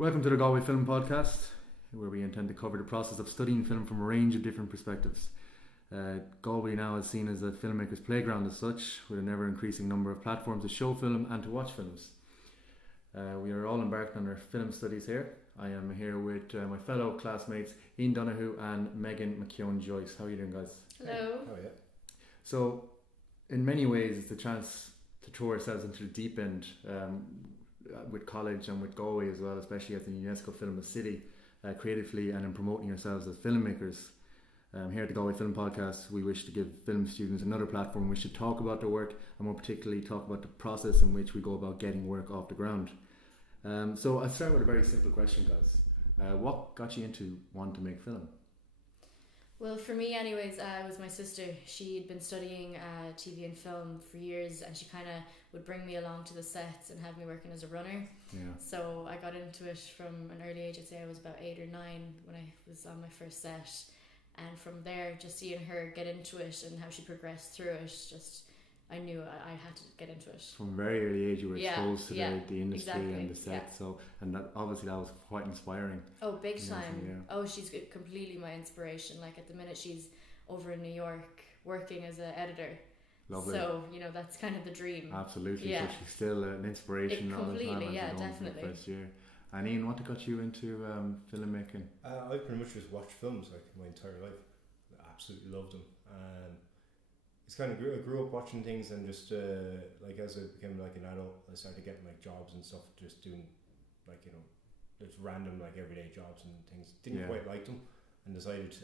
Welcome to the Galway Film Podcast, where we intend to cover the process of studying film from a range of different perspectives. Galway now is seen as a filmmaker's playground as such, with an ever-increasing number of platforms to show film and to watch films. We are all embarked on our film studies here. I am here with my fellow classmates Ian Donahue and Megan McKeown-Joyce. How are you doing, guys? Hello. Oh, yeah. So, in many ways, it's a chance to throw ourselves into the deep end with college and with Galway as well, especially as a UNESCO Film City, creatively and in promoting yourselves as filmmakers. Here at the Galway Film Podcast, we wish to give film students another platform in which to talk about their work, and more particularly talk about the process in which we go about getting work off the ground. So I'll start with a very simple question, guys. What got you into wanting to make film? Well, for me anyways, it was my sister. She'd been studying TV and film for years, and she kind of would bring me along to the sets and have me working as a runner. Yeah. So I got into it from an early age. I'd say I was about 8 or 9 when I was on my first set. And from there, just seeing her get into it and how she progressed through it, just I knew I had to get into it. From a very early age, you were exposed to the industry exactly, and the set. So, and that obviously that was quite inspiring. Oh, big time! Yeah. Oh, she's completely my inspiration. Like at the minute, she's over in New York working as an editor. Lovely. So that's kind of the dream. Absolutely. Yeah. So she's still an inspiration. Completely, yeah, going definitely. For the first year. And Ian, what got you into filmmaking? I pretty much just watched films like my entire life. I absolutely loved them. It's kind of I grew up watching things, and just like as I became like an adult, I started getting like jobs and stuff, just doing like just random like everyday jobs and things. Didn't quite like them, and decided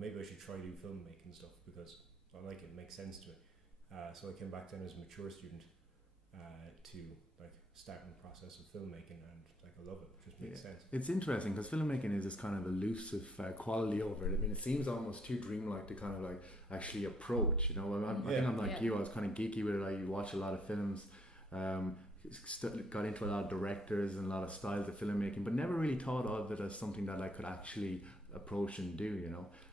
maybe I should try do filmmaking stuff because I like it. It makes sense to me. So I came back then as a mature student to like start in the process of filmmaking, and like I love it. It just makes sense. It's interesting because filmmaking is this kind of elusive quality over it. I mean, it seems almost too dreamlike to kind of like actually approach. I think I'm like you. I was kind of geeky with it. I watch a lot of films. Got into a lot of directors and a lot of styles of filmmaking, but never really thought of it as something that I could actually approach and do.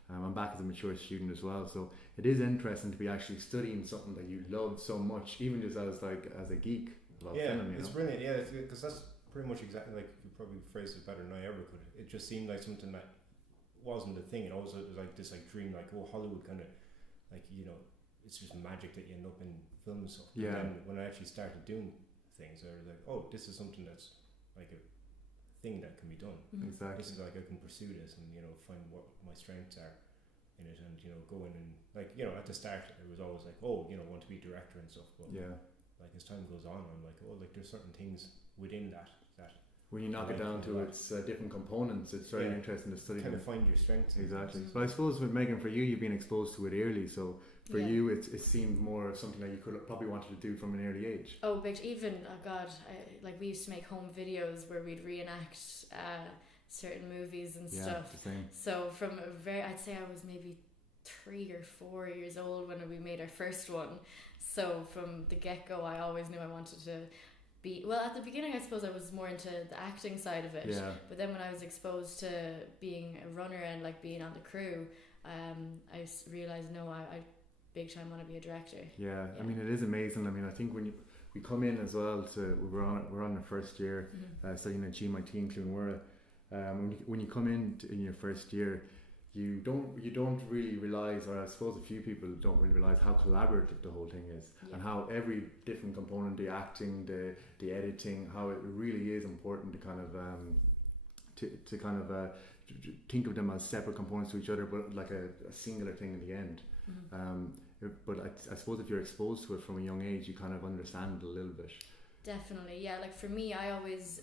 I'm back as a mature student as well, so it is interesting to be actually studying something that you love so much, even just as a geek about film. It's brilliant. Yeah, because that's pretty much exactly like you probably phrased it better than I ever could. It just seemed like something that wasn't a thing. It always was like this like dream, like Hollywood kind of like it's just magic that you end up in film and stuff. Yeah. And then when I actually started doing things, I was like, oh, this is something that's like a thing that can be done. Mm-hmm. Exactly. This is like I can pursue this and find what my strengths are in it, and go in and like at the start it was always like, oh, want to be a director and stuff, but like as time goes on I'm like, oh, like there's certain things within that when you knock it down to its different components, it's very interesting to study. Kind of find your strengths. Exactly. So I suppose with Megan, for you've been exposed to it early, so for you it seemed more of something that you could probably wanted to do from an early age. Oh, big. Even we used to make home videos where we'd reenact certain movies and stuff. The same. So from I'd say I was maybe 3 or 4 years old when we made our first one. So from the get-go I always knew I wanted to be, well, at the beginning I suppose I was more into the acting side of it, but then when I was exposed to being a runner and like being on the crew, I realised I big time want to be a director. I mean, it is amazing. I mean, I think when we come in as well we're on the first year studying at GMIT in Clonmara. When you come in your first year, you don't really realise, or I suppose a few people don't really realise how collaborative the whole thing is, and how every different component, the acting, the editing, how it really is important to kind of think of them as separate components to each other, but like a singular thing in the end. But I suppose if you're exposed to it from a young age, you kind of understand it a little bit. Definitely, yeah. Like for me, I always,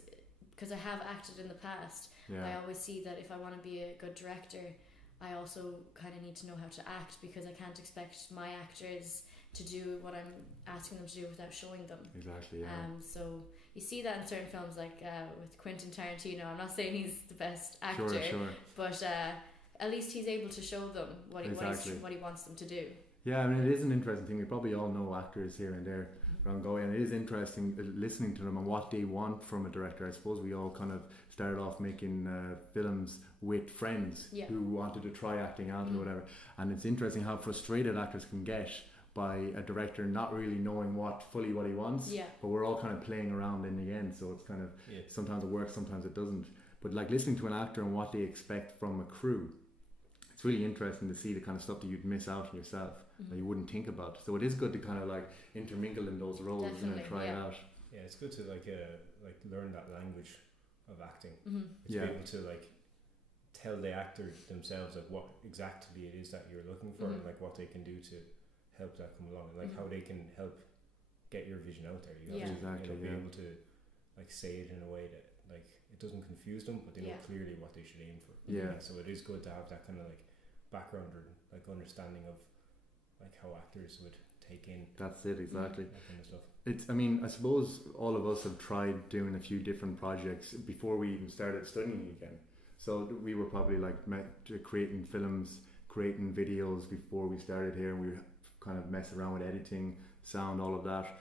because I have acted in the past, I always see that if I want to be a good director, I also kind of need to know how to act, because I can't expect my actors to do what I'm asking them to do without showing them. Exactly, yeah. So you see that in certain films, like with Quentin Tarantino. I'm not saying he's the best actor, sure. but at least he's able to show them what he wants them to do. Yeah, I mean, it is an interesting thing. We probably all know actors here and there around Galway, and it is interesting listening to them and what they want from a director. I suppose we all kind of started off making films with friends who wanted to try acting out or whatever, and it's interesting how frustrated actors can get by a director not really knowing what he wants, but we're all kind of playing around in the end, so it's kind of sometimes it works, sometimes it doesn't. But like listening to an actor and what they expect from a crew, it's really interesting to see the kind of stuff that you'd miss out on yourself that you wouldn't think about. So it is good to kind of like intermingle in those roles and try it out. Yeah, it's good to like learn that language of acting. It's be able to like tell the actor themselves like what exactly it is that you're looking for and like what they can do to help that come along, and like how they can help get your vision out there. You have to be able to like say it in a way that like it doesn't confuse them, but they know clearly what they should aim for. So it is good to have that kind of like background or like understanding of like how actors would take in. That's it, exactly. That kind of stuff. It's, I mean, I suppose all of us have tried doing a few different projects before we even started studying again. So we were probably like creating films, creating videos before we started here, and we were kind of messing around with editing, sound, all of that.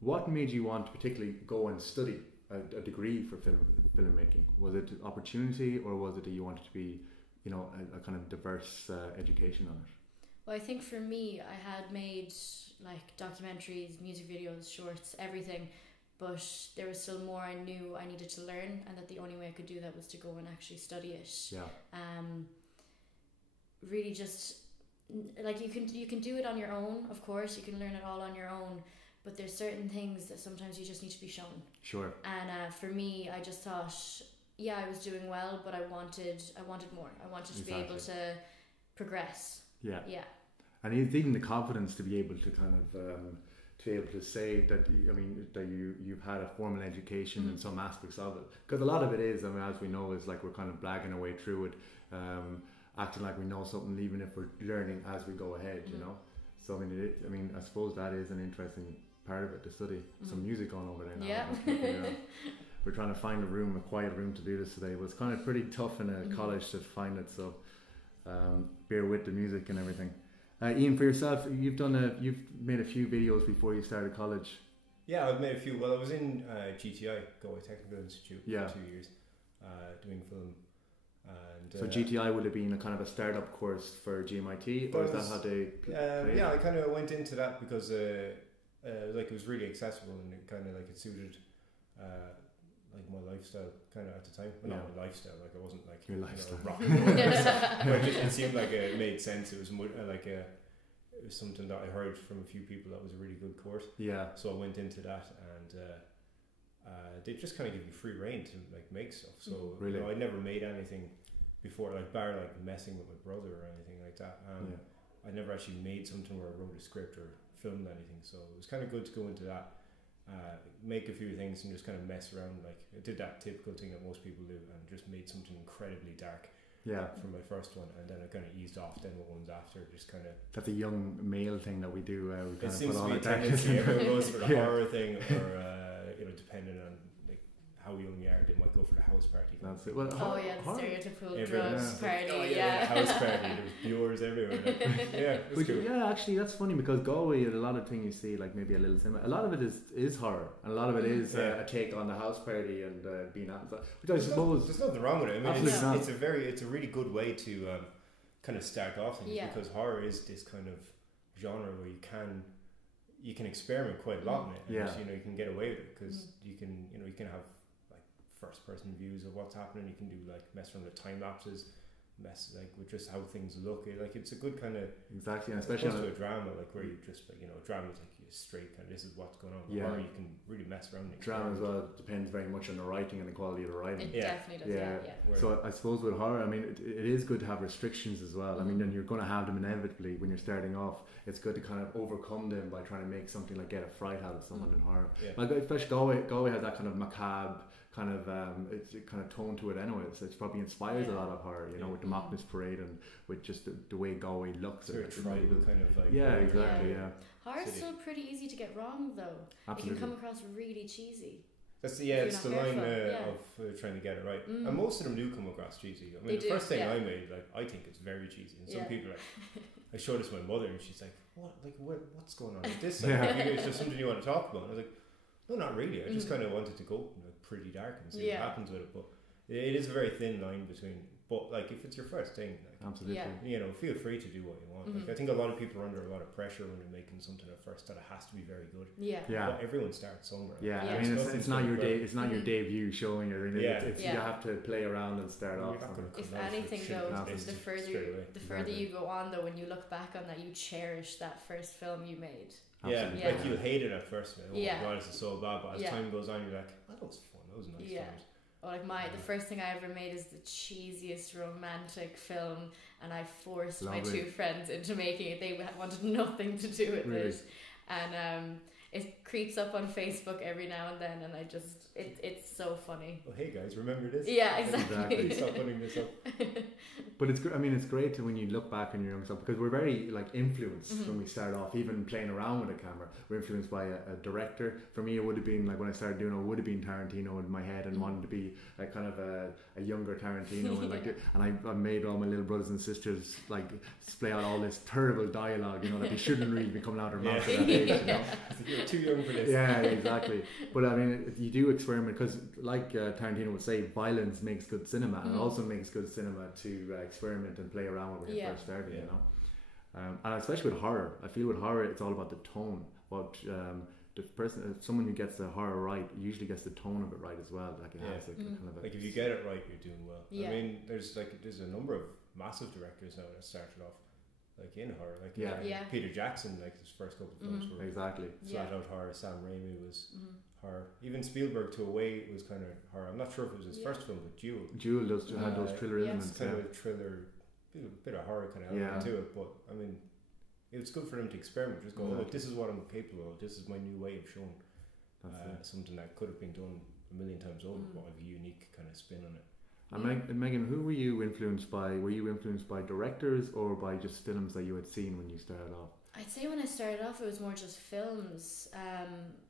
What made you want to particularly go and study a degree for filmmaking? Was it opportunity, or was it that you wanted to be, you know, a kind of diverse education on it? Well, I think for me, I had made like documentaries, music videos, shorts, everything, but there was still more I knew I needed to learn, and that the only way I could do that was to go and actually study it. Really just like you can do it on your own, of course, you can learn it all on your own, but there's certain things that sometimes you just need to be shown. Sure. And for me, I just thought, I was doing well, but I wanted more. I wanted to be able to progress. Yeah. And it's even the confidence to be able to kind of to be able to say that, I mean, that you've had a formal education in some aspects of it, because a lot of it is, I mean, as we know, is like we're kind of blagging our way through it, acting like we know something, even if we're learning as we go ahead, you know. So I mean, I suppose that is an interesting part of it, to study. Some music going over there now. Yeah. We're trying to find a quiet room to do this today, but it's kind of pretty tough in a college to find it, so bear with the music and everything. Ian, for yourself, you've made a few videos before you started college. Yeah, I've made a few. Well, I was in GTI, Galway Technical Institute, for 2 years, doing film. And so GTI would have been a kind of a startup course for GMIT, or is that how they play? Yeah, I kind of went into that because like it was really accessible, and it kind of like it suited like my lifestyle kind of at the time. Well, not my lifestyle, like I wasn't like your lifestyle, rock and roll. It seemed like it made sense. It was like it was something that I heard from a few people that was a really good course. Yeah. So I went into that, and they just kind of give you free rein to like make stuff. So really? I never made anything before, like bar like messing with my brother or anything like that. I never actually made something where I wrote a script or filmed anything. So it was kind of good to go into that. Make a few things and just kind of mess around. Like I did that typical thing that most people do, and just made something incredibly dark for my first one, and then I kind of eased off then with ones after, just kind of. That's a young male thing that we do. We it seems to be a tendency. Everyone goes for the horror thing, or depending on like how young you are, they might go for the house party. That's it. Well, the stereotypical drugs party. House party. There's viewers everywhere. Like, cool. Yeah, actually, that's funny, because Galway, a lot of things you see, like maybe a little similar. A lot of it is horror, and a lot of it is a take on the house party and being at. Which I suppose there's nothing wrong with it. I mean, it's a really good way to kind of start off things, because horror is this kind of genre where you can experiment quite a lot in it. And you can get away with it, because you can have like first person views of what's happening. You can do like mess around with time lapses, mess like with just how things look. Like it's a good kind of exactly, and especially to a drama, like where you just like drama is like you straight kind of this is what's going on. Horror, you can really mess around. Drama as well depends very much on the writing and the quality of the writing. It definitely does. So I suppose with horror, I mean, it is good to have restrictions as well. I mean, and you're going to have them inevitably when you're starting off. It's good to kind of overcome them by trying to make something like get a fright out of someone in horror. Like especially Galway has that kind of macabre kind of it's kind of tone to it anyway. So it's probably inspires a lot of horror, with the Mockness Parade and with just the way Galway looks. It's very tribal kind of like. Yeah, exactly. Yeah. Horror's still pretty easy to get wrong though. Absolutely. It can come across really cheesy. That's it's the line of trying to get it right, and most of them do come across cheesy. I mean, the first thing I made, like I think it's very cheesy, and some people are like, I showed this to my mother, and she's like, what's going on with this? Like, is there something you want to talk about? And I was like, no, not really. I just kind of wanted to go pretty dark and see what happens with it. But it is a very thin line between. But like, if it's your first thing, like, Absolutely. you know, feel free to do what you want. Like, I think a lot of people are under a lot of pressure when they're making something at first that it has to be very good. Yeah. But everyone starts somewhere. Yeah, Yeah. I mean, it's not your it's not your debut showing. I mean, Yeah. it's you have to play around and start off. If anything, though, the further you go on, though, when you look back on that, you cherish that first film you made. Absolutely. Yeah. Like, you'll hate it at first, man. Oh Yeah. my god, this is so bad. But as time goes on, you're like, that was fun. That was nice films. Or like the first thing I ever made is the cheesiest romantic film, and I forced my two friends into making it. They wanted nothing to do with it, and it creeps up on Facebook every now and then, and I just it's so funny. Well, hey guys, remember this? Yeah, exactly. Stop putting this up. But it's I mean, it's great to when you look back on your young self, because we're very like influenced when we start off, even playing around with a camera. We're influenced by a director. For me, it would have been like when I started doing it, would have been Tarantino in my head, and wanted to be like kind of a younger Tarantino, and like and I made all my little brothers and sisters like display out all this terrible dialogue, you know, that they shouldn't really be coming out of their mouth at that age, you know. You're too young for this. Yeah, exactly. But I mean, you do experiment, because like Tarantino would say, violence makes good cinema, and it also makes good cinema to experiment and play around with when you first started, you know. And especially with horror, I feel with horror it's all about the tone. What the person, someone who gets the horror right, usually gets the tone of it right as well. Like it has like kind of like if you get it right, you're doing well. I mean, there's a number of massive directors now that started off like in horror, like Peter Jackson, like his first couple of films were flat out horror. Sam Raimi was horror. Even Spielberg, to a way, was kind of horror. I'm not sure if it was his first film, but Jewel had those thriller elements. It's kind of a thriller, bit of horror kind of element to it. But I mean, it was good for them to experiment. Just go, look, this is what I'm capable of. This is my new way of showing something that could have been done a million times over, but have a unique kind of spin on it. And Megan, who were you influenced by? Were you influenced by directors or by just films that you had seen when you started off? I'd say when I started off, it was more just films.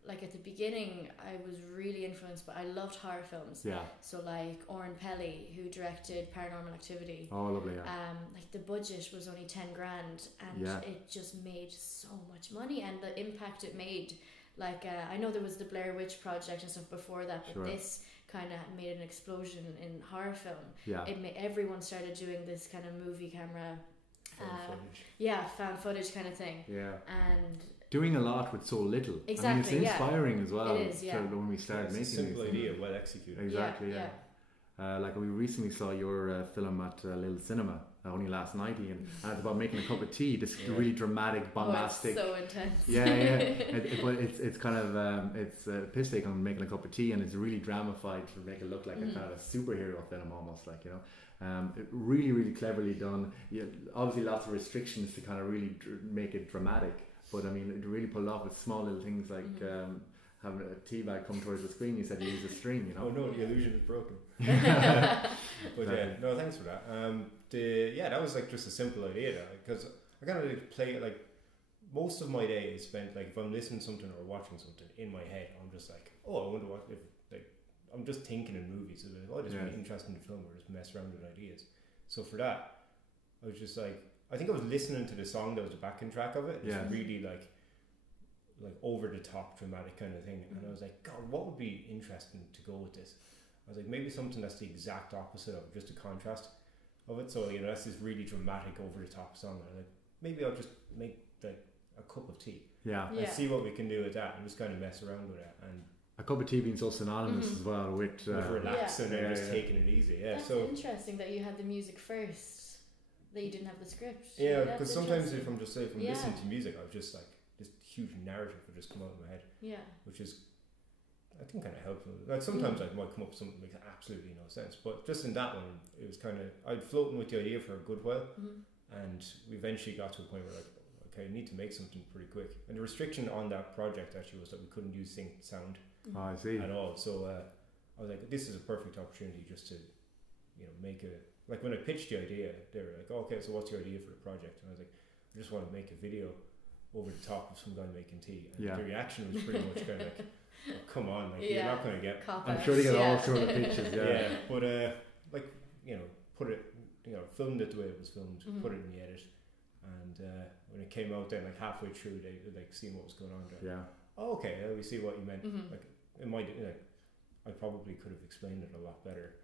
Like at the beginning, I was really influenced by. I loved horror films. Yeah. So like Oren Peli, who directed Paranormal Activity. Oh, lovely. Yeah. Like the budget was only $10,000, and it just made so much money, and the impact it made. Like I know there was the Blair Witch Project and stuff before that, but this kind of made an explosion in horror film. Yeah. Everyone started doing this kind of movie camera. Found footage kind of thing. Yeah. And doing a lot with so little. Exactly. I mean, it's inspiring as well. It is, when we started making it's a simple idea, well executed. Exactly. Like we recently saw your film at Little Cinema only last night, and it's about making a cup of tea. This really dramatic, bombastic. Oh, it's so intense. But it's kind of it's a piss take on making a cup of tea, and it's really dramified to make it look like a kind of a superhero film almost, like, you know. Really, really cleverly done. Obviously, lots of restrictions to kind of really make it dramatic, but I mean, it really pulled off with small little things like having a tea bag come towards the screen. You said you used a string, you know. Oh no, the illusion is broken. But no, thanks for that. That was like just a simple idea, because I kind of play it like most of my day is spent like if I'm listening to something or watching something in my head, I'm just like, I wonder what if like. I'm just thinking in movies. This would be interesting to film or just mess around with ideas. So for that, I was just like, I think I was listening to the song that was the backing track of it. It's really like over the top dramatic kind of thing. And I was like, God, what would be interesting to go with this? I was like, maybe something that's the exact opposite of it, just a contrast of it. So, you know, that's this really dramatic over the top song. And I was like, maybe I'll just make like a cup of tea. And see what we can do with that and just kind of mess around with it. And a cup of tea being so synonymous as well with relaxing and just taking it easy. That's interesting that you had the music first, that you didn't have the script. Yeah, because sometimes if I'm listening to music, I've just like this huge narrative will just come out in my head. Yeah. Which is, I think, kind of helpful. Like sometimes I might come up with something that makes absolutely no sense, but just in that one, it was kind of, I'd floating with the idea for a good while, and we eventually got to a point where like, okay, I need to make something pretty quick. And the restriction on that project actually was that we couldn't use synced sound. I see. At all. So I was like, this is a perfect opportunity just to, you know, make a, like when I pitched the idea, they were like, okay, so what's your idea for the project? And I was like, I just want to make a video over the top of some guy making tea. And the reaction was pretty much kind of like, oh, come on, like you're not going to get. I'm sure they get all sort of pitches. But like, you know, filmed it the way it was filmed, put it in the edit, and when it came out, then like halfway through, they like seeing what was going on there. Oh, okay, we see what you meant. Like it might, I probably could have explained it a lot better.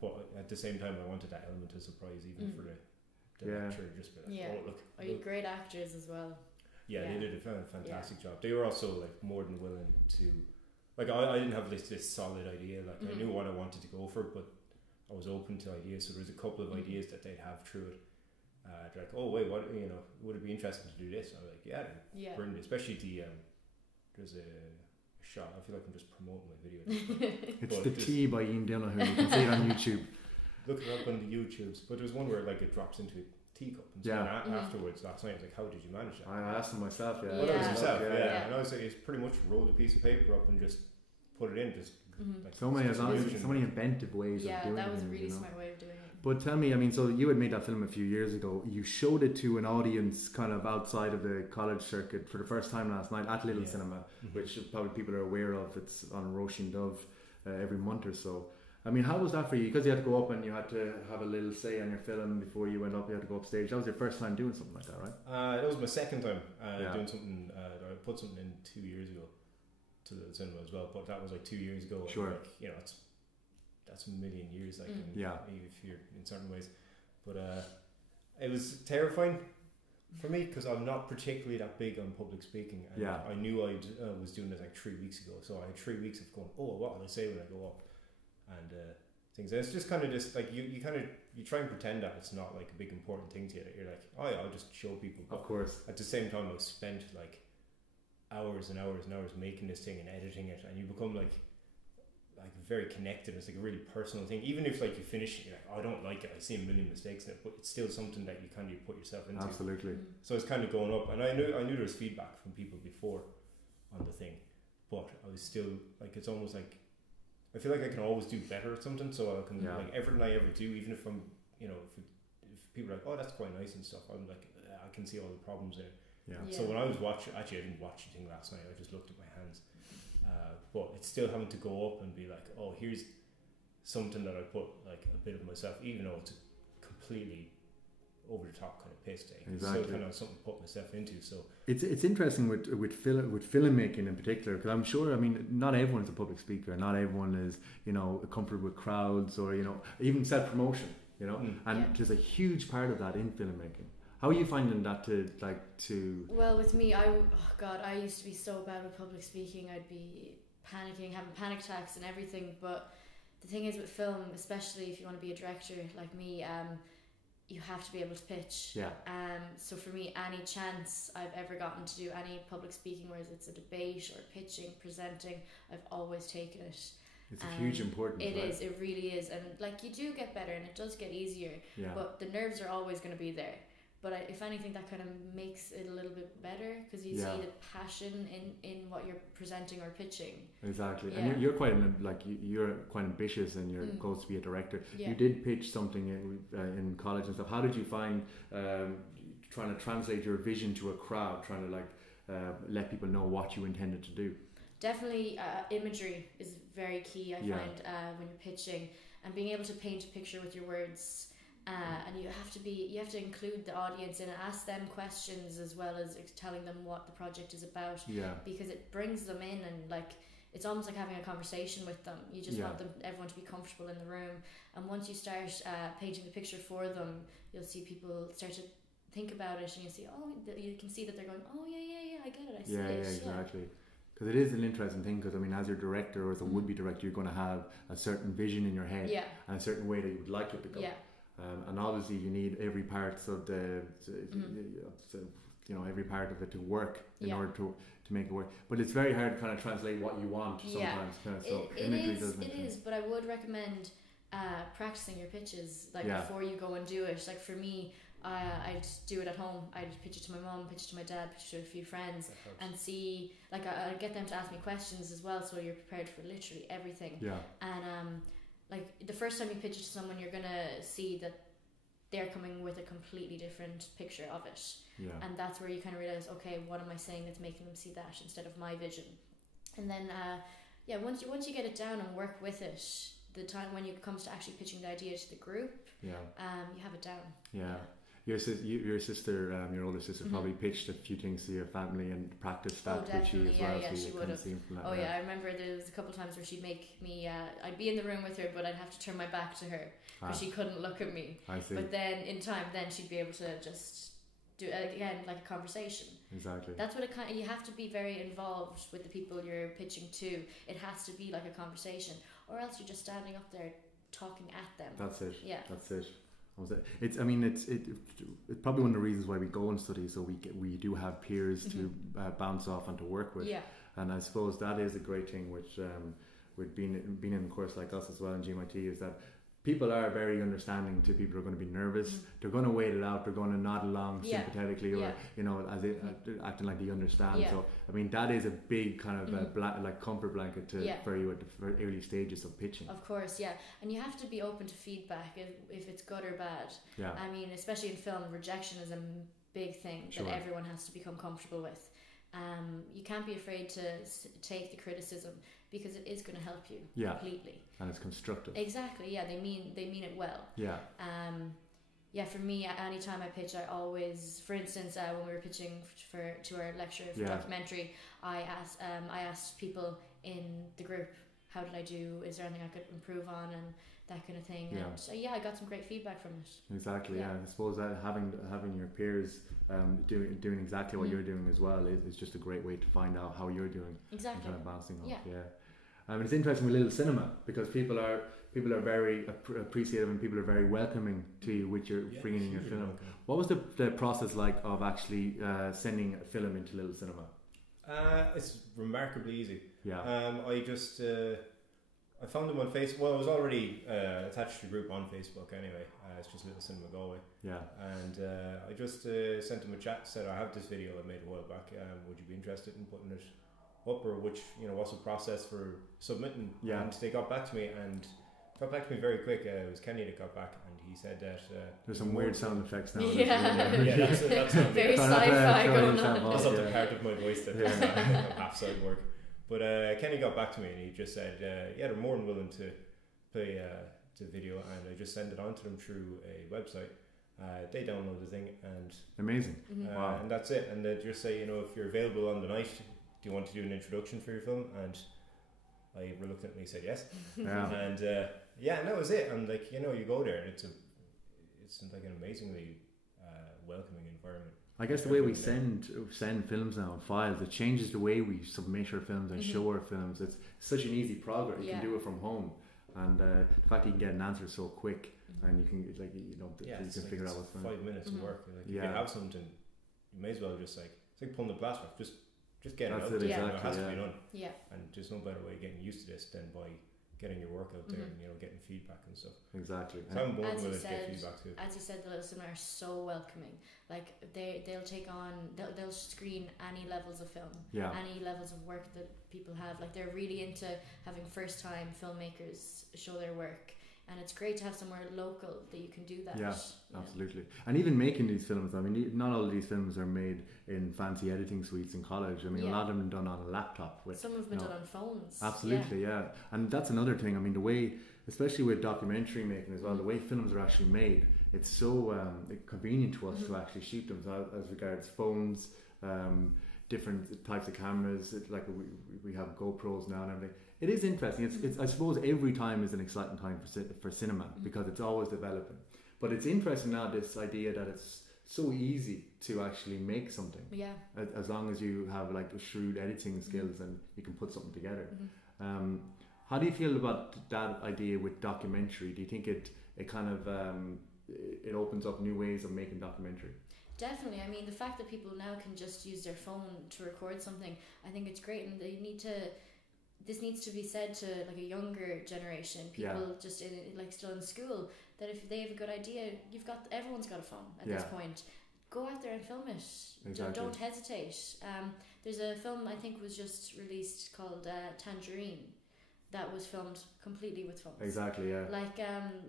But at the same time, I wanted that element of surprise, even for the lecturer, just be like, oh look. Are you great actors as well? Yeah, they did a fantastic job. They were also like more than willing to, like I didn't have this solid idea. Like I knew what I wanted to go for, but I was open to ideas. So there was a couple of ideas that they'd have through it. They're like, oh wait, what, you know, would it be interesting to do this? And I'm like, yeah, brilliant. Especially there's a shot. I feel like I'm just promoting my video. It's The Tea by Ian Donoghue. You can see it on YouTube. Look it up on the YouTubes. But there's one where like it drops into a teacup, and so afterwards last night I was like, how did you manage that? I asked him myself. That was yourself. And I was like, it's pretty much rolled a piece of paper up and just put it in. Just like so many inventive ways of doing it. Yeah, that was a really smart way of doing it. But tell me, I mean, so you had made that film a few years ago. You showed it to an audience kind of outside of the college circuit for the first time last night at Little Cinema, which probably people are aware of. It's on Roisin Dove every month or so. I mean, how was that for you? Because you had to go up and you had to have a little say on your film before you went up. You had to go up stage. That was your first time doing something like that, right? That was my second time doing something. I put something in 2 years ago to the cinema as well, but that was like 2 years ago. Sure. Like, you know, that's a million years, like if you're in certain ways. But it was terrifying for me because I'm not particularly that big on public speaking. And I knew I was doing this like 3 weeks ago, so I had 3 weeks of going, oh, what will I say when I go up? And things. And it's just kind of just like you try and pretend that it's not like a big important thing to you. That you're like, oh yeah, I'll just show people. But of course. At the same time, I've spent like hours and hours and hours making this thing and editing it, and you become like very connected. It's like a really personal thing. Even if like you finish it, you're like, oh, I don't like it. I see a million mistakes in it, but it's still something that you kind of put yourself into. Absolutely. So it's kind of going up, and I knew there was feedback from people before on the thing, but I was still like, it's almost like I feel like I can always do better at something. So I can like everything I ever do, even if I'm, you know, if people are like, oh, that's quite nice and stuff, I'm like, I can see all the problems in it. So when I was watching, actually I didn't watch the thing last night. I just looked at my hands. But it's still having to go up and be like, oh, here's something that I put like a bit of myself, even though it's a completely over the top kind of piss take. Exactly. It's still kind of something to put myself into. So it's interesting with filmmaking in particular, because I'm sure, I mean, not everyone's a public speaker, not everyone is, you know, comfortable with crowds or, you know, even self promotion, you know, and there's a huge part of that in filmmaking. How are you finding that to? Well, with me, I used to be so bad with public speaking. I'd be panicking, having panic attacks and everything. But the thing is with film, especially if you want to be a director like me, you have to be able to pitch. Yeah. So for me, any chance I've ever gotten to do any public speaking, whether it's a debate or pitching, presenting, I've always taken it. It's a huge importance. It is. It really is. And like, you do get better, and it does get easier. Yeah. But the nerves are always going to be there. But if anything, that kind of makes it a little bit better, because you see the passion in what you're presenting or pitching. Exactly. Yeah. And you're quite you're quite ambitious in your goals to be a director. Yeah. You did pitch something in college and stuff. How did you find trying to translate your vision to a crowd, trying to let people know what you intended to do? Definitely, imagery is very key. I find when you're pitching, and being able to paint a picture with your words. And you have to include the audience in it, ask them questions as well as telling them what the project is about. Because it brings them in, and like, it's almost like having a conversation with them. You just want everyone to be comfortable in the room, and once you start painting the picture for them, you'll see people start to think about it, and you can see that they're going, oh yeah, I get it, I see it. Exactly. Because it is an interesting thing, because I mean, as your director or as a would-be director, you're going to have a certain vision in your head and a certain way that you would like it to go. And obviously you need every part of every part of it to work in order to make it work. But it's very hard to kind of translate what you want sometimes. It is, but I would recommend practicing your pitches before you go and do it. Like for me, I'd do it at home. I'd pitch it to my mum, pitch it to my dad, pitch it to a few friends, and see, like, I'd get them to ask me questions as well, so you're prepared for literally everything. And like, the first time you pitch it to someone, you're gonna see that they're coming with a completely different picture of it. And that's where you kind of realize, okay, what am I saying that's making them see that instead of my vision? And then once you get it down and work with it, the time when it comes to actually pitching the idea to the group, you have it down. Your sister, your older sister, probably pitched a few things to your family and practiced that with you as well. Yeah, so she would have. That, I remember there was a couple of times where she'd make me. I'd be in the room with her, but I'd have to turn my back to her because she couldn't look at me. I see. But then in time, then she'd be able to just do it again, like a conversation. Exactly. That's what it kind of. You have to be very involved with the people you're pitching to. It has to be like a conversation, or else you're just standing up there talking at them. That's it. Yeah. That's it. It's probably one of the reasons why we go and study, so we do have peers to bounce off and to work with. Yeah. And I suppose that is a great thing with being in a course like us as well in GMIT, is that people are very understanding to people who are going to be nervous. They're going to wait it out. They're going to nod along sympathetically, or as acting like they understand. Yeah. So I mean, that is a big kind of like comfort blanket for you at the early stages of pitching. Of course, yeah, and you have to be open to feedback if it's good or bad. Yeah. I mean, especially in film, rejection is a big thing that everyone has to become comfortable with. You can't be afraid to take the criticism, because it is going to help you completely. And it's constructive. Exactly, yeah. They mean it well. Yeah. For me, anytime I pitch, I always, for instance, when we were pitching to our lecturer for documentary, I asked people in the group, how did I do? Is there anything I could improve on? And that kind of thing. Yeah. And I got some great feedback from it. Exactly. Yeah. I suppose that having your peers doing exactly what you're doing as well is just a great way to find out how you're doing. Exactly. And kind of bouncing off. Yeah. It's interesting with Little Cinema, because people are very appreciative, and people are very welcoming to you with your bringing in your film. Welcome. What was the process like of actually sending a film into Little Cinema? It's remarkably easy. Yeah. I found them on Facebook. Well, I was already attached to a group on Facebook anyway. It's just Little Cinema Galway. Yeah. And I just sent them a chat. Said, I have this video I made a while back. Would you be interested in putting it up, or what's the process for submitting? Yeah. And they got back to me very quick. It was Kenny that got back, and he said that there's some weird sound effects now. Yeah, that's not very sci-fi going on. That's not the part of my voice that half side work. But Kenny got back to me, and he just said, they're more than willing to play the video, and I just send it on to them through a website. They download the thing, and amazing. Wow. And that's it. And they just say, if you're available on the night, do you want to do an introduction for your film? And I reluctantly said yes. Yeah. And and that was it. And you go there, and it's like an amazingly welcoming environment. I guess the way we send films now and files, it changes the way we submit our films and show our films. It's such an easy progress. You can do it from home, and the fact that you can get an answer so quick, and you can you can figure out what's going on. 5 minutes of work. If you have something, you may as well just it's like pulling the plaster off. Just get it out. Exactly, it has to be done. Yeah. And there's no better way of getting used to this than by getting your work out there and getting feedback and stuff. Exactly. So I'm more willing to get feedback too. As you said, the Little Cinema are so welcoming. Like they'll take on, they'll screen any levels of film, any levels of work that people have. Like they're really into having first time filmmakers show their work. And it's great to have somewhere local that you can do that. Yeah, absolutely. And even making these films, I mean, not all of these films are made in fancy editing suites in college. I mean, a lot of them are done on a laptop. Some have been done on phones. Absolutely, yeah. And that's another thing. I mean, the way, especially with documentary making as well, the way films are actually made, it's so convenient to us to actually shoot them. So as regards phones, different types of cameras, like we have GoPros now and everything. It is interesting. It's I suppose every time is an exciting time for cinema, because it's always developing. But it's interesting now, this idea that it's so easy to actually make something. Yeah. As long as you have like shrewd editing skills and you can put something together. How do you feel about that idea with documentary? Do you think it kind of it opens up new ways of making documentary? Definitely. I mean, the fact that people now can just use their phone to record something, I think it's great, and they need to. This needs to be said to like a younger generation, people just still in school, that if they have a good idea, everyone's got a phone at this point. Go out there and film it. Exactly. Don't hesitate. There's a film I think was just released called Tangerine, that was filmed completely with phones. Exactly, yeah.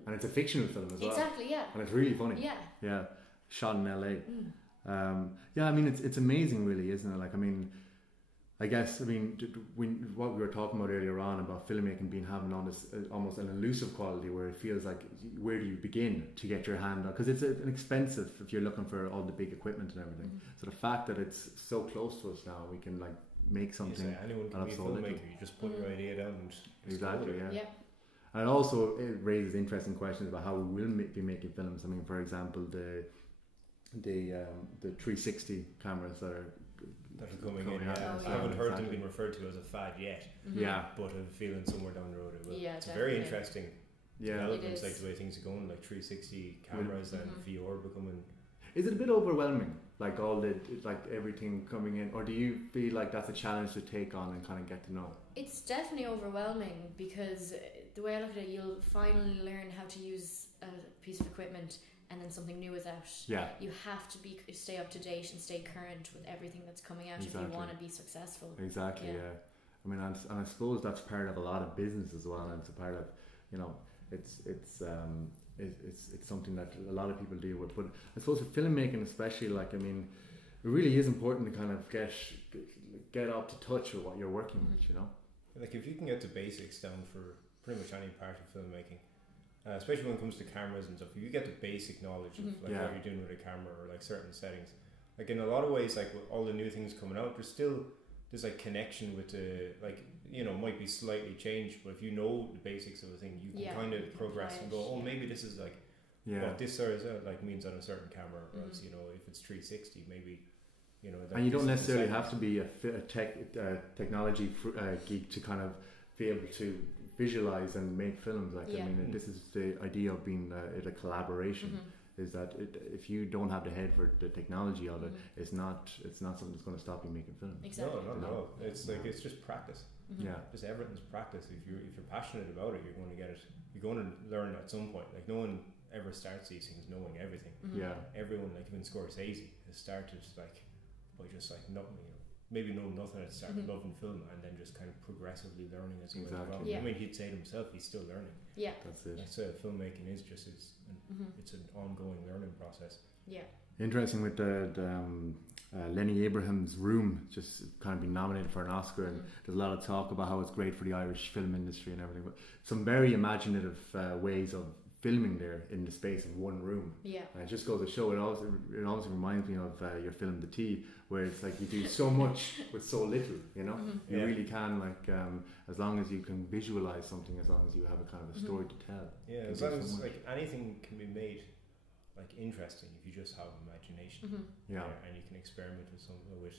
And it's a fictional film as well. Exactly, yeah. And it's really funny. Yeah. Yeah. Shot in LA. I mean, it's amazing, really, isn't it? Like, I mean, I guess, I mean, what we were talking about earlier on about filmmaking being having on this almost an elusive quality where it feels like, where do you begin to get your hand on? Because it's an expensive if you're looking for all the big equipment and everything. So the fact that it's so close to us now, we can like make something. You say anyone can be a filmmaker. You just put your idea down and exactly, yeah. And it raises interesting questions about how we will be making films. I mean, for example, the 360 cameras that are coming in. I haven't heard them being referred to as a fad yet. But I have a feeling somewhere down the road it will. It's very interesting. Developments, like the way things are going, like 360 cameras and VR becoming. Is it a bit overwhelming, like everything coming in, or do you feel like that's a challenge to take on and kind of get to know? It's definitely overwhelming because the way I look at it, you'll finally learn how to use a piece of equipment, and then something new is out. You have to stay up to date and stay current with everything that's coming out if you want to be successful. Exactly. I mean, and I suppose that's part of a lot of business as well, and it's a part of, you know, it's something that a lot of people deal with. But I suppose for filmmaking especially, like, I mean, it really is important to kind of get up to touch with what you're working with, you know. Like if you can get the basics down for pretty much any part of filmmaking, especially when it comes to cameras and stuff, if you get the basic knowledge of like what you're doing with a camera or like certain settings, like in a lot of ways, like with all the new things coming out, there's like connection with the, like, you know, might be slightly changed, but if you know the basics of the thing, you can kind of progress and go, maybe this is like what this sort of like means on a certain camera, or else, you know, if it's 360, maybe, you know. And you don't necessarily have to be a technology geek to kind of be able to visualize and make films. Like, I mean, this is the idea of being a collaboration. Is that if you don't have the head for the technology of it, it's not something that's going to stop you making films. Exactly. No. It's like it's just practice. Just everything's practice. If you're passionate about it, you're going to get it. You're going to learn at some point. Like no one ever starts these things knowing everything. Everyone, like even Scorsese, has started like by just like nothing. You know, maybe know nothing at the start, loving film, and then just kind of progressively learning as he went along. I mean, he'd say to himself, he's still learning. That's it. That's filmmaking is just it's an ongoing learning process. Interesting with the Lenny Abraham's Room just kind of being nominated for an Oscar, and there's a lot of talk about how it's great for the Irish film industry and everything, but some very imaginative ways of filming there in the space of one room. It just goes to show, it also reminds me of your film The Tea, where it's like you do so much with so little, you know. You really can, like, as long as you can visualize something, as long as you have a kind of a story to tell. As long as like anything can be made like interesting if you just have imagination. And you can experiment with something with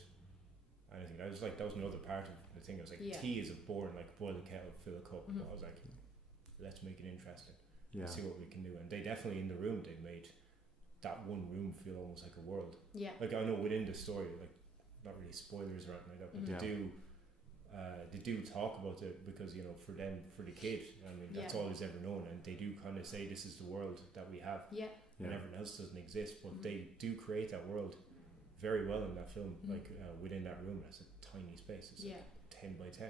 anything. That was another part of the thing. I was like, tea is a boring, like boil a kettle, fill a cup. But I was like, let's make it interesting. See what we can do. And they definitely, in the room, they made that one room feel almost like a world. Like I know within the story, like not really spoilers or anything like that, but they do talk about it because, you know, for them, for the kid, I mean, that's all he's ever known, and they do kind of say this is the world that we have, and everything else doesn't exist, but they do create that world very well in that film. Like within that room, that's a tiny space. It's like 10 by 10.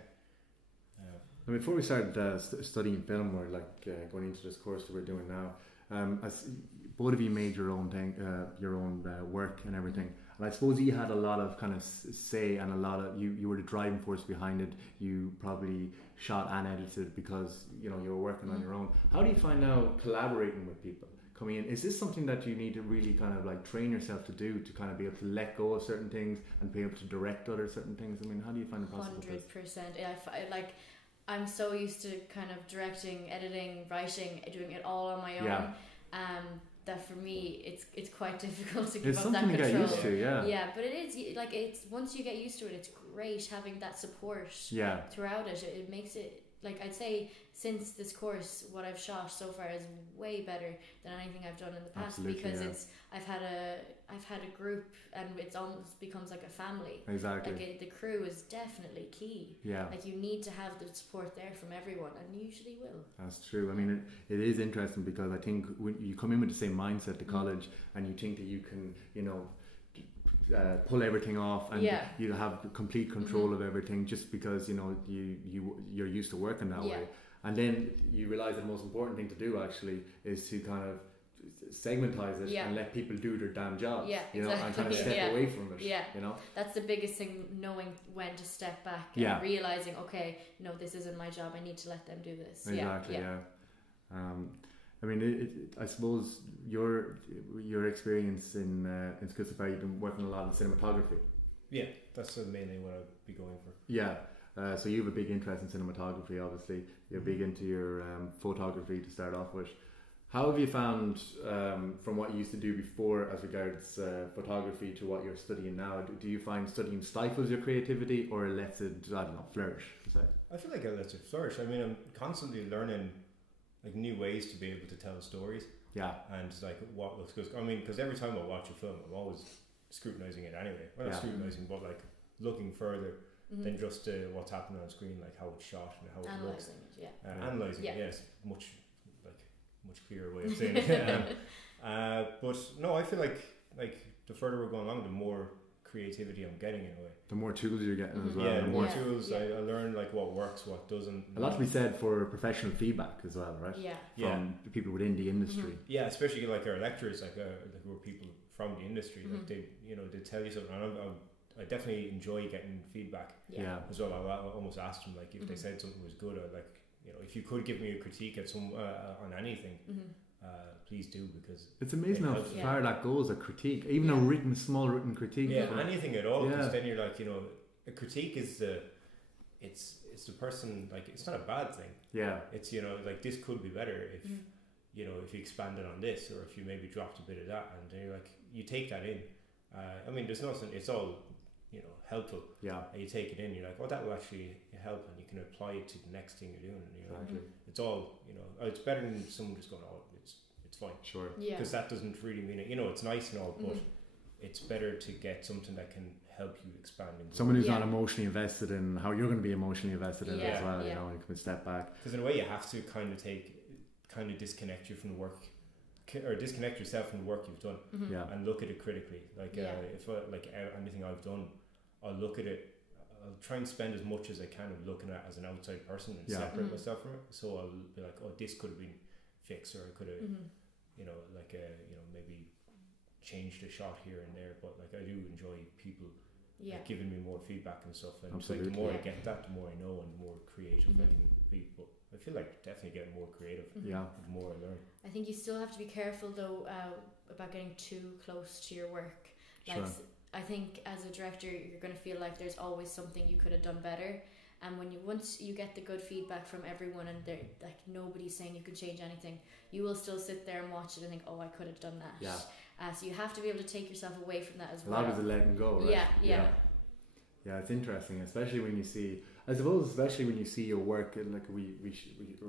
And before we started studying film, or like going into this course that we're doing now, as both of you made your own thing, your own work and everything, and I suppose you had a lot of kind of say, and a lot of you were the driving force behind it. You probably shot and edited because, you know, you were working on your own. How do you find out collaborating with people coming in? Is this something that you need to really kind of like train yourself to do, to kind of be able to let go of certain things and be able to direct other certain things? I mean, how do you find the process? 100%. Like, I'm so used to kind of directing, editing, writing, doing it all on my own. That for me, it's quite difficult to give up that control. It's something to get used to, but it is, like, it's once you get used to it, it's great having that support throughout it. It makes it, like, I'd say since this course, what I've shot so far is way better than anything I've done in the past. Because I've had a group, and it's almost becomes like a family. Exactly. Like the crew is definitely key. Like you need to have the support there from everyone, and you usually will. That's true. I mean, it is interesting because I think when you come in with the same mindset to college, and you think that you can, you know, pull everything off, and you have complete control of everything, just because, you know, you're used to working that way. And then you realize that the most important thing to do actually is to kind of segmentize it and let people do their damn jobs. Yeah, you know, exactly. and kind of step away from it. Yeah, you know, that's the biggest thing. Knowing when to step back and realizing, okay, no, this isn't my job. I need to let them do this. Exactly. Yeah. I mean, I suppose your experience in Scotsafari, you've been working a lot in cinematography. Yeah, that's mainly what I'd be going for. Yeah. So you have a big interest in cinematography, obviously. You're big into your photography to start off with. How have you found, from what you used to do before as regards photography to what you're studying now, do you find studying stifles your creativity or lets it, I don't know, flourish? I feel like it lets it flourish. I mean, I'm constantly learning like new ways to be able to tell stories. Yeah. And like what looks good. I mean, because every time I watch a film, I'm always scrutinizing it anyway. Well, not scrutinizing, but like looking further than just what's happening on screen, like how it's shot and how it looks. Analyzing it, yes, much clearer way of saying it. But no, I feel like the further we're going along, the more creativity I'm getting in a way. The more tools you're getting as well. Yeah, the more tools I learn, like what works, what doesn't. A lot to be said for professional feedback as well, right? Yeah. From the people within the industry. Yeah, especially like our lecturers, like who are people from the industry, like they tell you something. And I definitely enjoy getting feedback. Yeah. As well, I almost asked them like if they said something was good, I'd like, if you could give me a critique at some on anything. Please do, because it's amazing how far that goes, a critique, even a small written critique. Yeah, anything at all. Because then you're like, a critique is it's the person, like, it's not a bad thing. Yeah, it's like this could be better if if you expanded on this, or if you maybe dropped a bit of that, and then you're like, you take that in. I mean, there's nothing. It's all helpful. Yeah, and you take it in. You're like, oh, that will actually help, and you can apply it to the next thing you're doing. And, it's all it's better than someone just going, oh, it's fine. Sure. Yeah. Because that doesn't really mean it. It's nice and all, but it's better to get something that can help you expand. Someone who's not emotionally invested in how you're going to be emotionally invested in it as well. You can step back. Because in a way, you have to kind of disconnect you from the work, or disconnect yourself from the work you've done, and look at it critically. Like if anything I've done, I'll look at it. I'll try and spend as much as I can of looking at it as an outside person and separate myself from it. So I'll be like, oh, this could have been fixed, or I could have, maybe changed a shot here and there. But like, I do enjoy people giving me more feedback and stuff. And it's like, the more I get that, the more I know and the more creative I can be. But I feel like definitely getting more creative. Yeah, the more I learn. I think you still have to be careful though about getting too close to your work. Like, I think as a director, you're going to feel like there's always something you could have done better. And once you get the good feedback from everyone, and they're like, nobody's saying you can change anything, you will still sit there and watch it and think, oh, I could have done that. Yeah. So you have to be able to take yourself away from that as well. A lot of it is letting go, right? Yeah. Yeah, it's interesting, especially when you see, I suppose, especially when you see your work, and like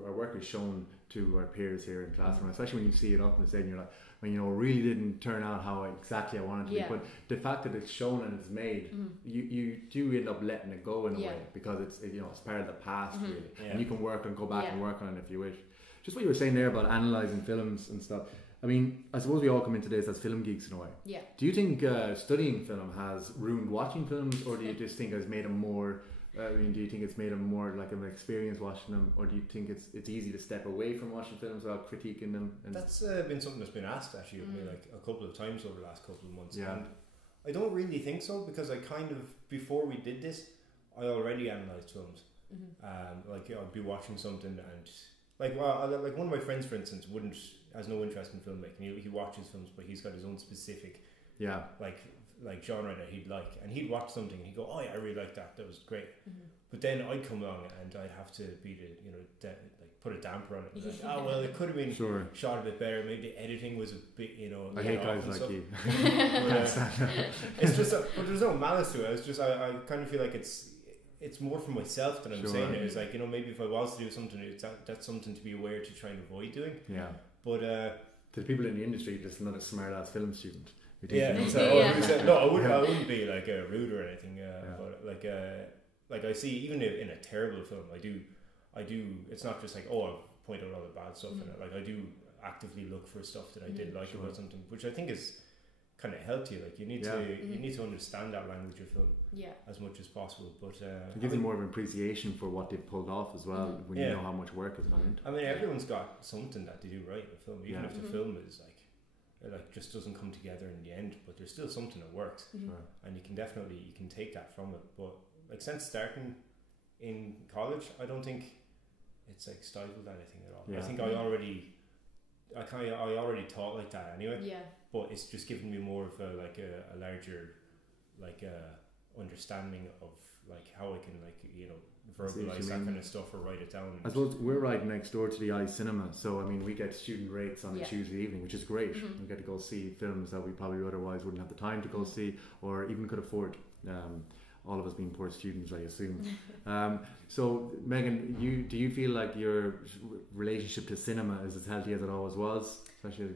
our work is shown to our peers here in classroom, especially when you see it up and saying, you're like, when it really didn't turn out how exactly I wanted it to be, but the fact that it's shown and it's made, you do end up letting it go in a way, because it's part of the past really, and you can work and go back and work on it if you wish. Just what you were saying there about analysing films and stuff. I mean, I suppose we all come into this as film geeks in a way. Yeah. Do you think studying film has ruined watching films, or do you just think it's made them more? Do you think it's made them more like an experience watching them, or do you think it's easy to step away from watching films without critiquing them? And that's been something that's been asked actually of me like a couple of times over the last couple of months. Yeah. And I don't really think so, because I kind of, before we did this, I already analysed films. I'd be watching something and like one of my friends, for instance, has no interest in filmmaking. He watches films, but he's got his own specific like genre that he'd like, and he'd watch something and he'd go, oh yeah, I really like that was great. But then I'd come along and I'd have to be put a damper on it. Like, oh well, it could have been shot a bit better, maybe the editing was a bit I hate guys like stuff. You it's just but there's no malice to it. It's just I kind of feel like it's more for myself than I'm saying it. It's like, maybe if I was to do something, that's something to be aware to try and avoid doing. Yeah. But to the people in the industry, just not a smart ass film student. No, I wouldn't be like a rude or anything. But like I see, even in a terrible film, I do. It's not just like, oh, I'll point out all the bad stuff in it. Like, I do actively look for stuff that I did like about something, which I think is kind of healthy. Like, you need to understand that language of film as much as possible. But it gives you more of an appreciation for what they've pulled off as well, when you know how much work has gone into it. I mean, everyone's got something that they do right in a film, even if the film is like it like just doesn't come together in the end, but there's still something that works. Sure. And you can take that from it. But like since starting in college, I don't think it's like stifled anything at all. Yeah. I think I already thought like that anyway. Yeah. But it's just given me more of a larger understanding of like how I can verbalize that kind of stuff or write it down. I suppose we're right next door to the I Cinema, so I mean we get student rates on a Tuesday evening, which is great. We get to go see films that we probably otherwise wouldn't have the time to go see or even could afford. All of us being poor students, I assume. So Megan, do you feel like your relationship to cinema is as healthy as it always was? Especially as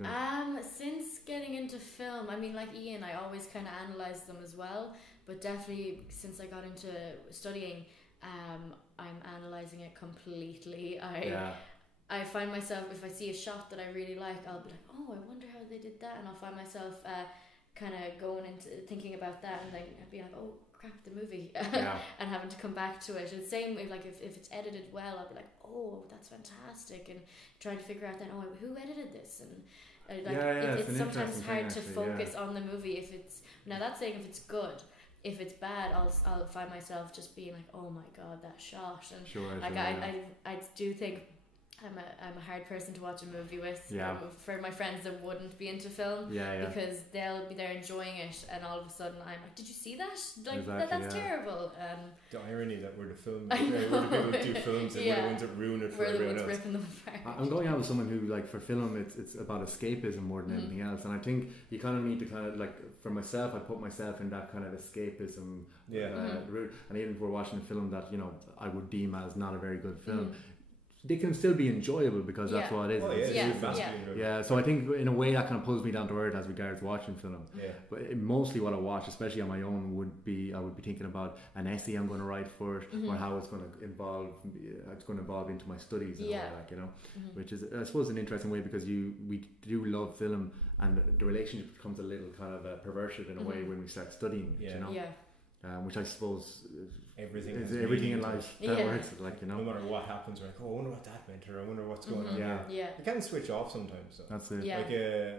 since getting into film, I mean, like Ian, I always kind of analysed them as well, but definitely since I got into studying, I'm analysing it completely. I find myself, if I see a shot that I really like, I'll be like, oh, I wonder how they did that, and I'll find myself kind of going into thinking about that, and then I'd be like, oh crap, the movie, and having to come back to it. And same with like if it's edited well, I'll be like, oh, that's fantastic, and trying to figure out then, oh, who edited this, and it's sometimes hard to focus on the movie if it's, now that's saying if it's good. If it's bad, I'll find myself just being like, oh my god, that shot, and I do think I'm a hard person to watch a movie with. For my friends that wouldn't be into film, because they'll be there enjoying it, and all of a sudden I'm like, did you see that? Like exactly, that's terrible. The irony that we're the film, we're the people who do films, and we're the ones that ruin it for everyone else. Ripping them apart. I'm going out with someone who, like, for film, it's about escapism more than anything else, and I think you kind of need to kind of, like, for myself, I put myself in that kind of escapism route, and even if we're watching a film that I would deem as not a very good film. They can still be enjoyable because that's what it is. So I think in a way that kind of pulls me down to earth as regards watching film. But mostly what I watch, especially on my own, would be thinking about an essay I'm going to write for it, or how it's going to evolve into my studies and all that, which is, I suppose, an interesting way, because we do love film, and the relationship becomes a little kind of perverted in a way when we start studying it, which I suppose everything in life that works, like, no matter what happens, we're like, oh, I wonder what that meant, or I wonder what's going on here. I can't switch off sometimes, so. That's it.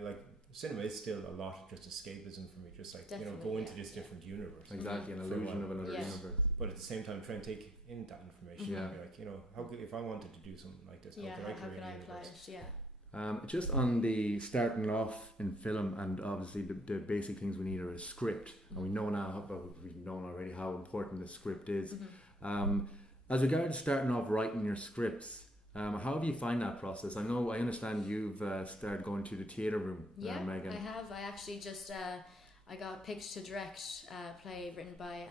Like cinema is still a lot just escapism for me, just like go into this different universe, exactly, an illusion of another universe, but at the same time try and take in that information. Like, how could, if I wanted to do something like this, how could I apply it? Just on the starting off in film, and obviously the basic things we need are a script, and we know already how important the script is. As regards starting off writing your scripts, how do you find that process? I understand you've started going to the theatre room, Megan. I have. I actually just I got picked to direct a play written by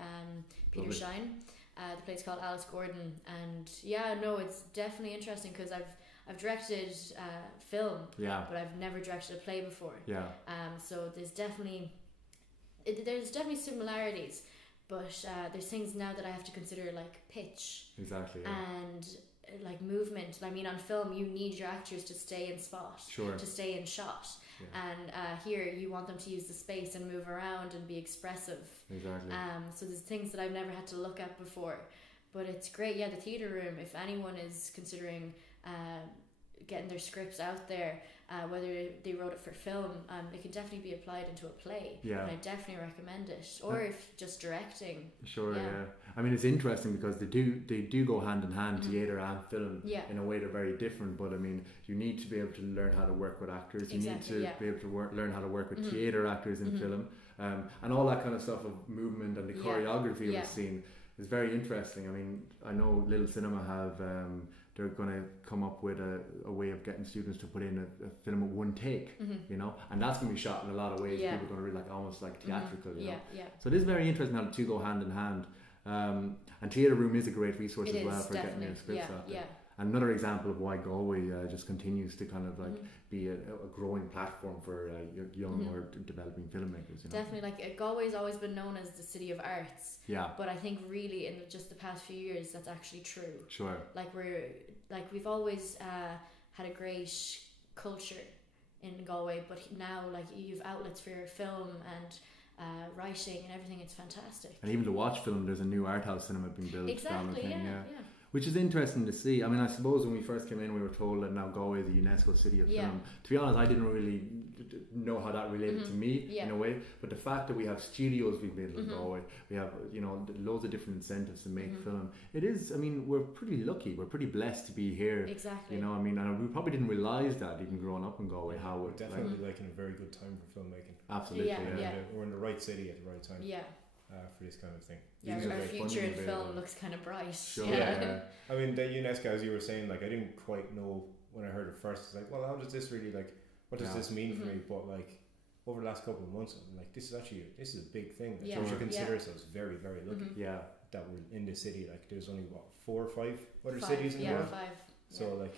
Peter Shine. The play's called Alice Gordon, and it's definitely interesting because I've directed film, but I've never directed a play before. So there's definitely similarities, but there's things now that I have to consider, like pitch, and like movement. I mean, on film you need your actors to stay in spot, to stay in shot, and here you want them to use the space and move around and be expressive. So there's things that I've never had to look at before, but it's great. The theatre room, if anyone is considering getting their scripts out there, whether they wrote it for film, it can definitely be applied into a play, and I definitely recommend it, or if just directing. I mean, it's interesting because they do go hand in hand, theatre and film. In a way they're very different, but I mean, you need to be able to learn how to work with actors, you need to be able to learn how to work with theatre actors in film, and all that kind of stuff of movement and the choreography we've seen is very interesting. I mean, I know Little Cinema have they're going to come up with a way of getting students to put in a film at one take, and that's going to be shot in a lot of ways. People are going to read like almost like theatrical, So it is very interesting how the two go hand in hand. And theatre room is a great resource as well for getting your scripts out there. Another example of why Galway just continues to kind of like be a growing platform for young or developing filmmakers. Definitely, like Galway's always been known as the city of arts. But I think really in just the past few years that's actually true. Like we've always had a great culture in Galway, but now like you've outlets for your film and writing and everything. It's fantastic. And even to watch film, there's a new art house cinema being built. Which is interesting to see. I mean, I suppose when we first came in, we were told that now Galway is a UNESCO city of film. To be honest, I didn't really know how that related to me in a way. But the fact that we have studios we've built in Galway, we have loads of different incentives to make film. It is. I mean, we're pretty lucky. We're pretty blessed to be here. Exactly. You know, I mean, and we probably didn't realise that even growing up in Galway. How we're definitely like in a very good time for filmmaking. Absolutely. We're in the right city at the right time. Yeah. For this kind of thing. Yeah, our future in film looks kind of bright. Sure. I mean, the UNESCO, as you were saying, like I didn't quite know when I heard it first. It's like, well, how does this really like? What does this mean for me? But like over the last couple of months, I'm like, this is a big thing. Like, we should consider ourselves very, very lucky. That we're in the city. Like, there's only 4 or 5 other cities in the world. 5. So like,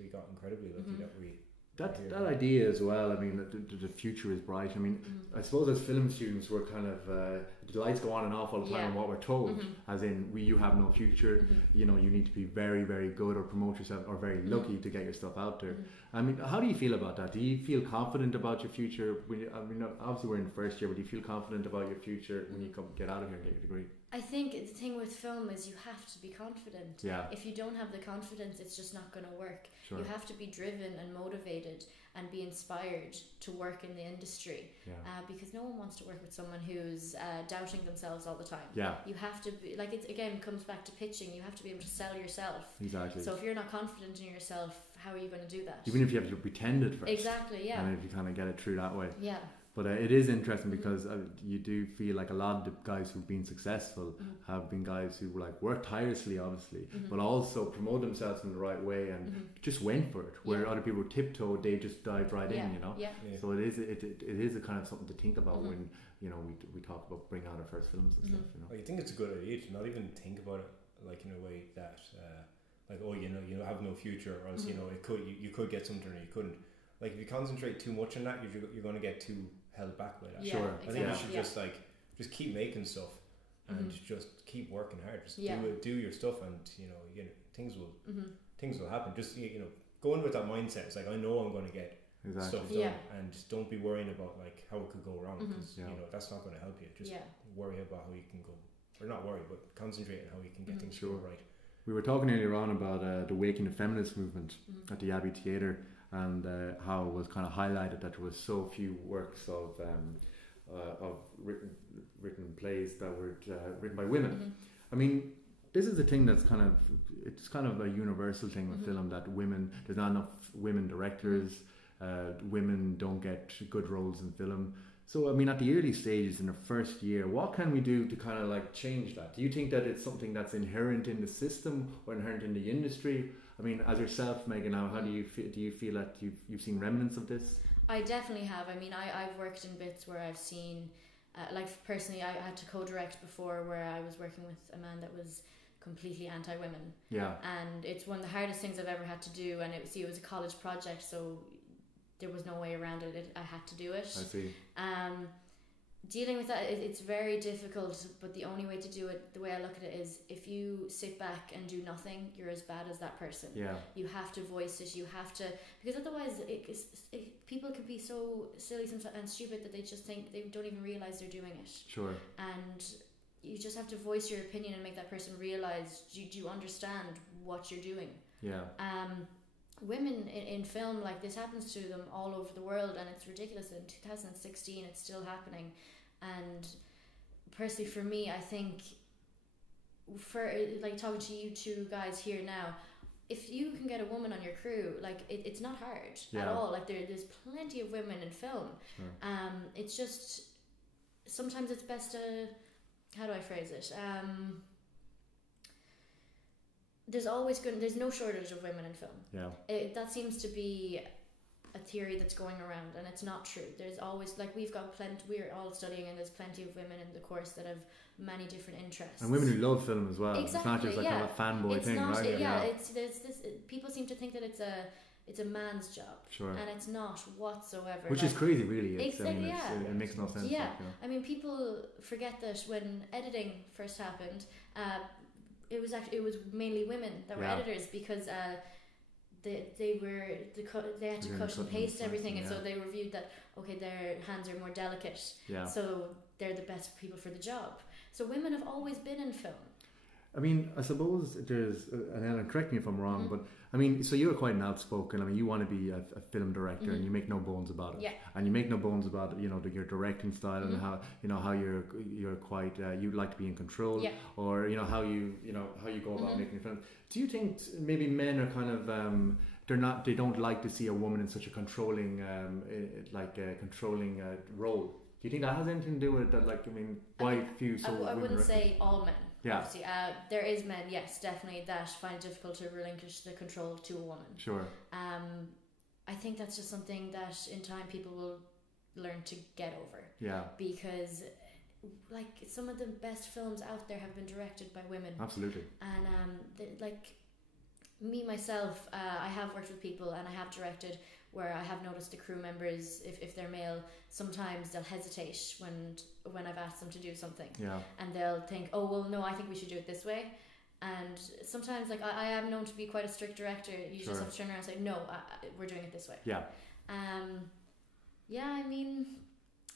we got incredibly lucky that we. That idea as well. I mean, the future is bright. I mean, I suppose as film students, we're kind of the lights go on and off all the time. And what we're told, as in, you have no future. You know, you need to be very, very good or promote yourself, or very lucky to get your stuff out there. I mean, how do you feel about that? Do you feel confident about your future? I mean, obviously we're in the first year, but do you feel confident about your future when you get out of here and get your degree? I think the thing with film is you have to be confident. Yeah. If you don't have the confidence, it's just not going to work. Sure. You have to be driven and motivated and be inspired to work in the industry. Because no one wants to work with someone who's doubting themselves all the time. Yeah. You have to be, like, it again comes back to pitching. You have to be able to sell yourself. Exactly. So if you're not confident in yourself, how are you going to do that? Even if you have to pretend it first. Exactly, yeah. And if you kind of get it through that way. Yeah. But it is interesting because you do feel like a lot of the guys who've been successful have been guys who like work tirelessly, obviously, but also promote themselves in the right way and just went for it. Where other people tiptoed, they just dived right in, you know. Yeah. So it is a kind of something to think about when we talk about bringing out our first films and stuff. You know, I think it's a good idea to not even think about it like in a way that like, oh, you have no future, or else you could get something or you couldn't. Like if you concentrate too much on that, you're going to get too held back by that. Sure. I think you should just keep making stuff and just keep working hard. Just do your stuff, and things will happen. Just go in with that mindset. It's like, I know I'm going to get stuff done, and don't be worrying about like how it could go wrong, because that's not going to help you. Just worry about how you can go, or not worry, but concentrate on how you can get things to go right. We were talking earlier on about the Waking the Feminist movement at the Abbey Theatre, and how it was kind of highlighted that there was so few works of written plays that were written by women. I mean, this is a thing that's kind of a universal thing with film, that there's not enough women directors, women don't get good roles in film. So I mean, at the early stages in the first year, what can we do to kind of like change that? Do you think that it's something that's inherent in the system or inherent in the industry? I mean, as yourself, Megan, now, how do you feel? Do you feel that you've seen remnants of this? I definitely have. I mean, I've worked in bits where I've seen, like personally, I had to co-direct before, where I was working with a man that was completely anti-women. Yeah. And it's one of the hardest things I've ever had to do, and it was a college project, so there was no way around it. I had to do it. I see. Dealing with that, it's very difficult, but the only way to do it, the way I look at it, is if you sit back and do nothing, you're as bad as that person. Yeah. You have to voice it, you have to, because otherwise people can be so silly and stupid that they just think, they don't even realise they're doing it. Sure. And you just have to voice your opinion and make that person realise, do you understand what you're doing? Yeah. Women in film, like, this happens to them all over the world, and it's ridiculous. In 2016 it's still happening. And personally, for me, I think, for like talking to you two guys here now, if you can get a woman on your crew, like, it's not hard at all. Like, there's plenty of women in film. Sure. It's just sometimes it's best to, how do I phrase it, there's no shortage of women in film. Yeah. That seems to be a theory that's going around, and it's not true. There's always, like, we're all studying, and there's plenty of women in the course that have many different interests. And women who love film as well. Exactly, it's not just like kind of a fanboy thing, right? There's this, people seem to think that it's a man's job. Sure. And it's not whatsoever. Which is crazy, really. Exactly, it makes no sense. Yeah. I mean, people forget that when editing first happened, it was mainly women that were editors, because they had to cut and paste everything, and so they were viewed that, okay, their hands are more delicate, so they're the best people for the job. So women have always been in film. I mean, I suppose there's, and Ellen, correct me if I'm wrong, Mm-hmm. but I mean, so you're quite an outspoken. I mean, you want to be a film director, Mm-hmm. and you make no bones about it. Yeah. And you make no bones about it, you know, your directing style and Mm-hmm. how how you're quite you like to be in control, Yeah. or how you go about Mm-hmm. making films. Do you think maybe men are kind of they don't like to see a woman in such a controlling controlling role? Do you think that has anything to do with that? Like, I mean, why few so I women wouldn't directors? say all men. Yeah. Obviously, there is men, yes, definitely, that find it difficult to relinquish the control to a woman. Sure. I think that's just something that in time people will learn to get over. Yeah. Because, like, some of the best films out there have been directed by women. Absolutely. And like me myself, I have worked with people and I have directed where I have noticed the crew members, if they're male, sometimes they'll hesitate when I've asked them to do something. Yeah. And they'll think, oh well, no, I think we should do it this way. And sometimes, like, I am known to be quite a strict director. You just have to turn around and say, no, we're doing it this way. Yeah. Yeah, I mean,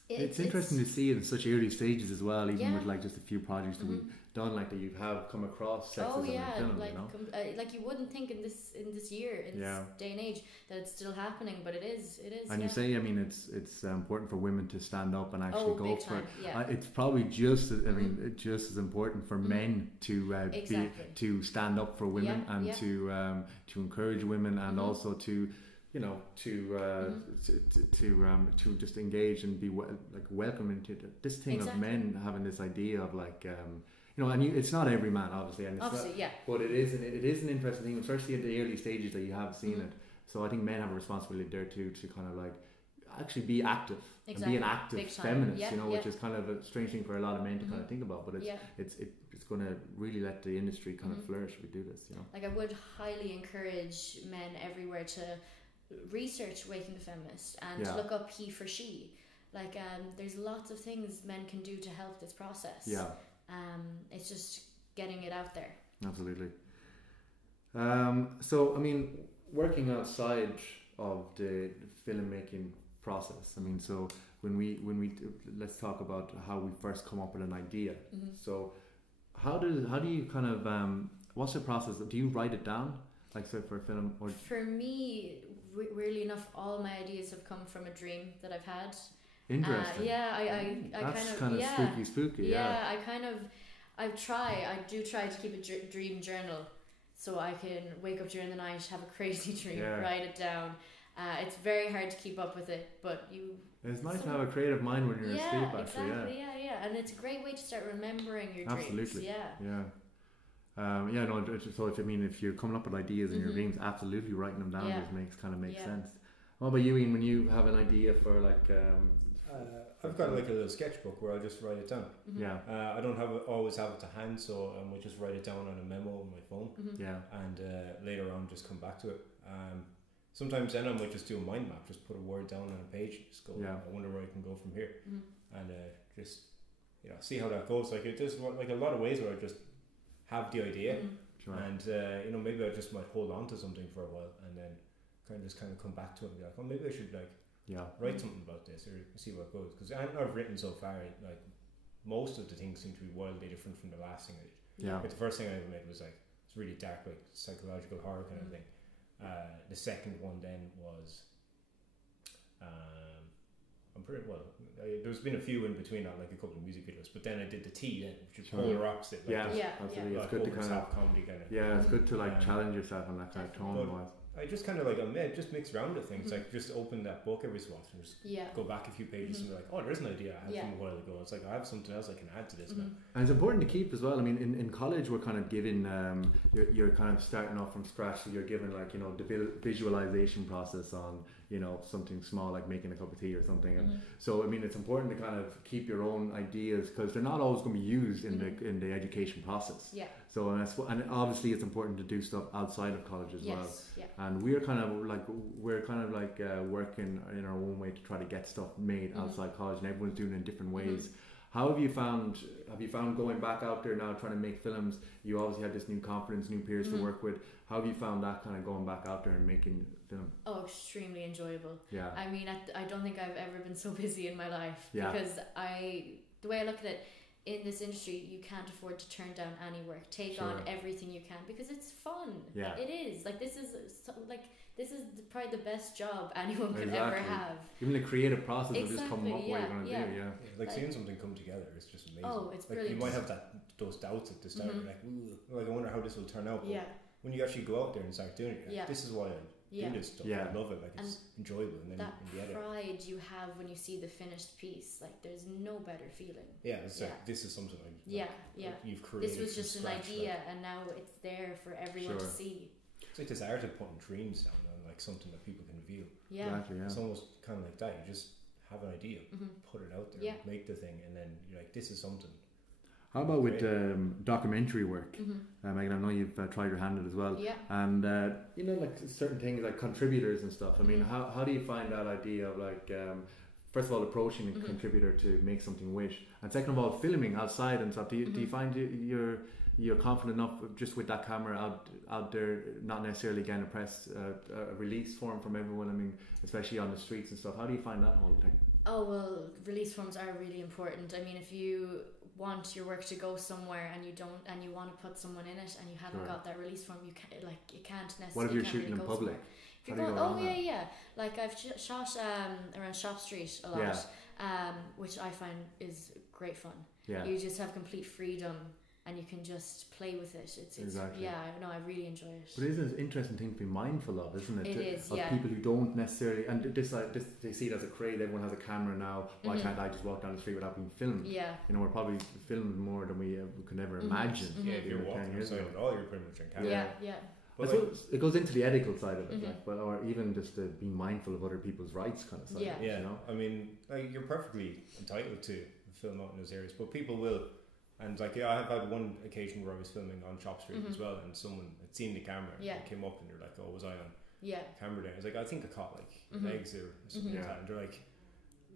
it's interesting to see it in such early stages as well, even Yeah. with like just a few projects that we've done, like that you have come across sexism in film, like you know? Like you wouldn't think in this year, in this day and age, that it's still happening, but it is. And you say, I mean, it's important for women to stand up and actually go big for time. it. Yeah. It's probably just, I mean, just as important for men to to stand up for women and to encourage women and also to to just engage and be welcome into this thing of men having this idea of like and it's not every man obviously, and it's but it is an interesting thing, especially at the early stages that you have seen it. So I think men have a responsibility there too, to kind of like actually be active and be an active feminist, which is kind of a strange thing for a lot of men to kind of think about, but it's going to really let the industry kind of flourish if we do this, Like, I would highly encourage men everywhere to research Waking the Feminist and to look up he for she. Like, there's lots of things men can do to help this process. It's just getting it out there. Absolutely. So I mean, working outside of the filmmaking process, I mean, so when we let's talk about how we first come up with an idea. So how do you kind of what's the process? Do you write it down, like, so for a film? Or for me, weirdly enough, all my ideas have come from a dream that I've had. Interesting. I kind of spooky. I do try to keep a dream journal, so I can wake up during the night, have a crazy dream, write it down. It's very hard to keep up with it, but it's nice to have a creative mind when you're asleep, actually. Exactly, and it's a great way to start remembering your dreams. Absolutely. So if you're coming up with ideas in your dreams, absolutely writing them down just makes sense. What about you, Ian, when you have an idea for like I've got like a little sketchbook where I just write it down. I don't always have it to hand, so I might just write it down on a memo on my phone. And later on just come back to it. Sometimes then I might just do a mind map, just put a word down on a page, just go, I wonder where I can go from here, and just see how that goes. Like, there's like a lot of ways where I just have the idea, and maybe I just might hold on to something for a while, and then kind of come back to it and be like, oh, maybe I should write something about this or see where it goes. Because I've written so far, like, most of the things seem to be wildly different from the last thing I did. Like, the first thing I ever made was like, it's really dark, like psychological horror kind of thing. The second one then was there's been a few in between that, like a couple of music videos, but then I did the T then, which is polar opposite. Like absolutely. It's good to kind of comedy kind of. It's good to like challenge yourself on that kind of tone wise. I just kind of like just mix around with things, like just open that book every so often, just go back a few pages and be like, oh, there's an idea I had from a while ago. It's like, I have something else I can add to this now. And it's important to keep as well. I mean, in college we're kind of given you're kind of starting off from scratch, so you're given like the visualization process on something small like making a cup of tea or something. And so I mean, it's important to kind of keep your own ideas, because they're not always going to be used in the education process. So and obviously it's important to do stuff outside of college as well. And we're kind of like working in our own way to try to get stuff made outside college, and everyone's doing it in different ways. How have you found going back out there now trying to make films? You obviously had this new confidence, new peers to work with. How have you found that kind of going back out there and making film? Oh, extremely enjoyable. I mean, I don't think I've ever been so busy in my life, because the way I look at it, in this industry, you can't afford to turn down any work. Take Sure. on everything you can because it's fun. Yeah. It is. Like this is probably the best job anyone could ever Exactly. have. Even the creative process of just coming Exactly, up with what you're going to yeah. do. Yeah. Like seeing something come together is just amazing. Oh, it's like brilliant. you might have those doubts at the start. You're like, ooh, like I wonder how this will turn out. But Yeah. when you actually go out there and start doing it, Yeah. this is why I Yeah. do this stuff. Yeah. I love it. Like it's enjoyable, and then That in the edit, pride you have when you see the finished piece, like there's no better feeling. yeah, it's Yeah. like this is something like, Yeah, like, yeah. you've created. This was from just an scratch, idea, like. and now it's there for everyone to Sure. see. It's like this art of putting dreams down on like something that people can view. Yeah. Exactly. Yeah. It's almost kind of like that. You just have an idea, Mhm. put it out there, Yeah. make the thing, and then you're like, this is something. How about with documentary work? Mhm. Megan, I know you've tried your hand at it as well. Yeah. And you know, like certain things like contributors and stuff. I mean, Mhm. how do you find that idea of like, first of all, approaching a Mhm. contributor to make something wish, and second of all, filming outside and stuff. Do you Mhm. find you're confident enough just with that camera out there, not necessarily getting a release form from everyone? I mean, especially on the streets and stuff. How do you find that whole thing? Oh well, release forms are really important. I mean, if you want your work to go somewhere and you want to put someone in it and you haven't Right. got that release form, you can't necessarily. What if you're can't shooting really in go public? somewhere. If you're How do you going, go around that? yeah. Like I've shot around Shop Street a lot, which I find is great fun. Yeah. You just have complete freedom and you can just play with it. It's Exactly. yeah, no, I really enjoy it. But it is an interesting thing to be mindful of, isn't it? It is, of yeah. people who don't necessarily, and this they see it as a craze. Everyone has a camera now. Why Mhm. can't I just walk down the street without being filmed? Yeah. You know, we're probably filming more than we could ever Mhm. imagine. Mhm. Yeah, if you're 10 walking years outside ago. at all, you're pretty much on camera. Yeah. I But like, suppose it goes into the ethical side of it, Mhm. like, but or even just to be mindful of other people's rights, kind of side. Yeah. Of it, yeah, you know. I mean, like you're perfectly entitled to film out in those areas, but people will. And like, yeah, I've had one occasion where I was filming on Chop Street as Mhm. well, and someone had seen the camera and Yeah. they came up and they're like, "Oh, was I on Yeah. camera there?" I was like, "I think I caught like Mhm. legs or something Mhm. like Yeah. that." And they're like,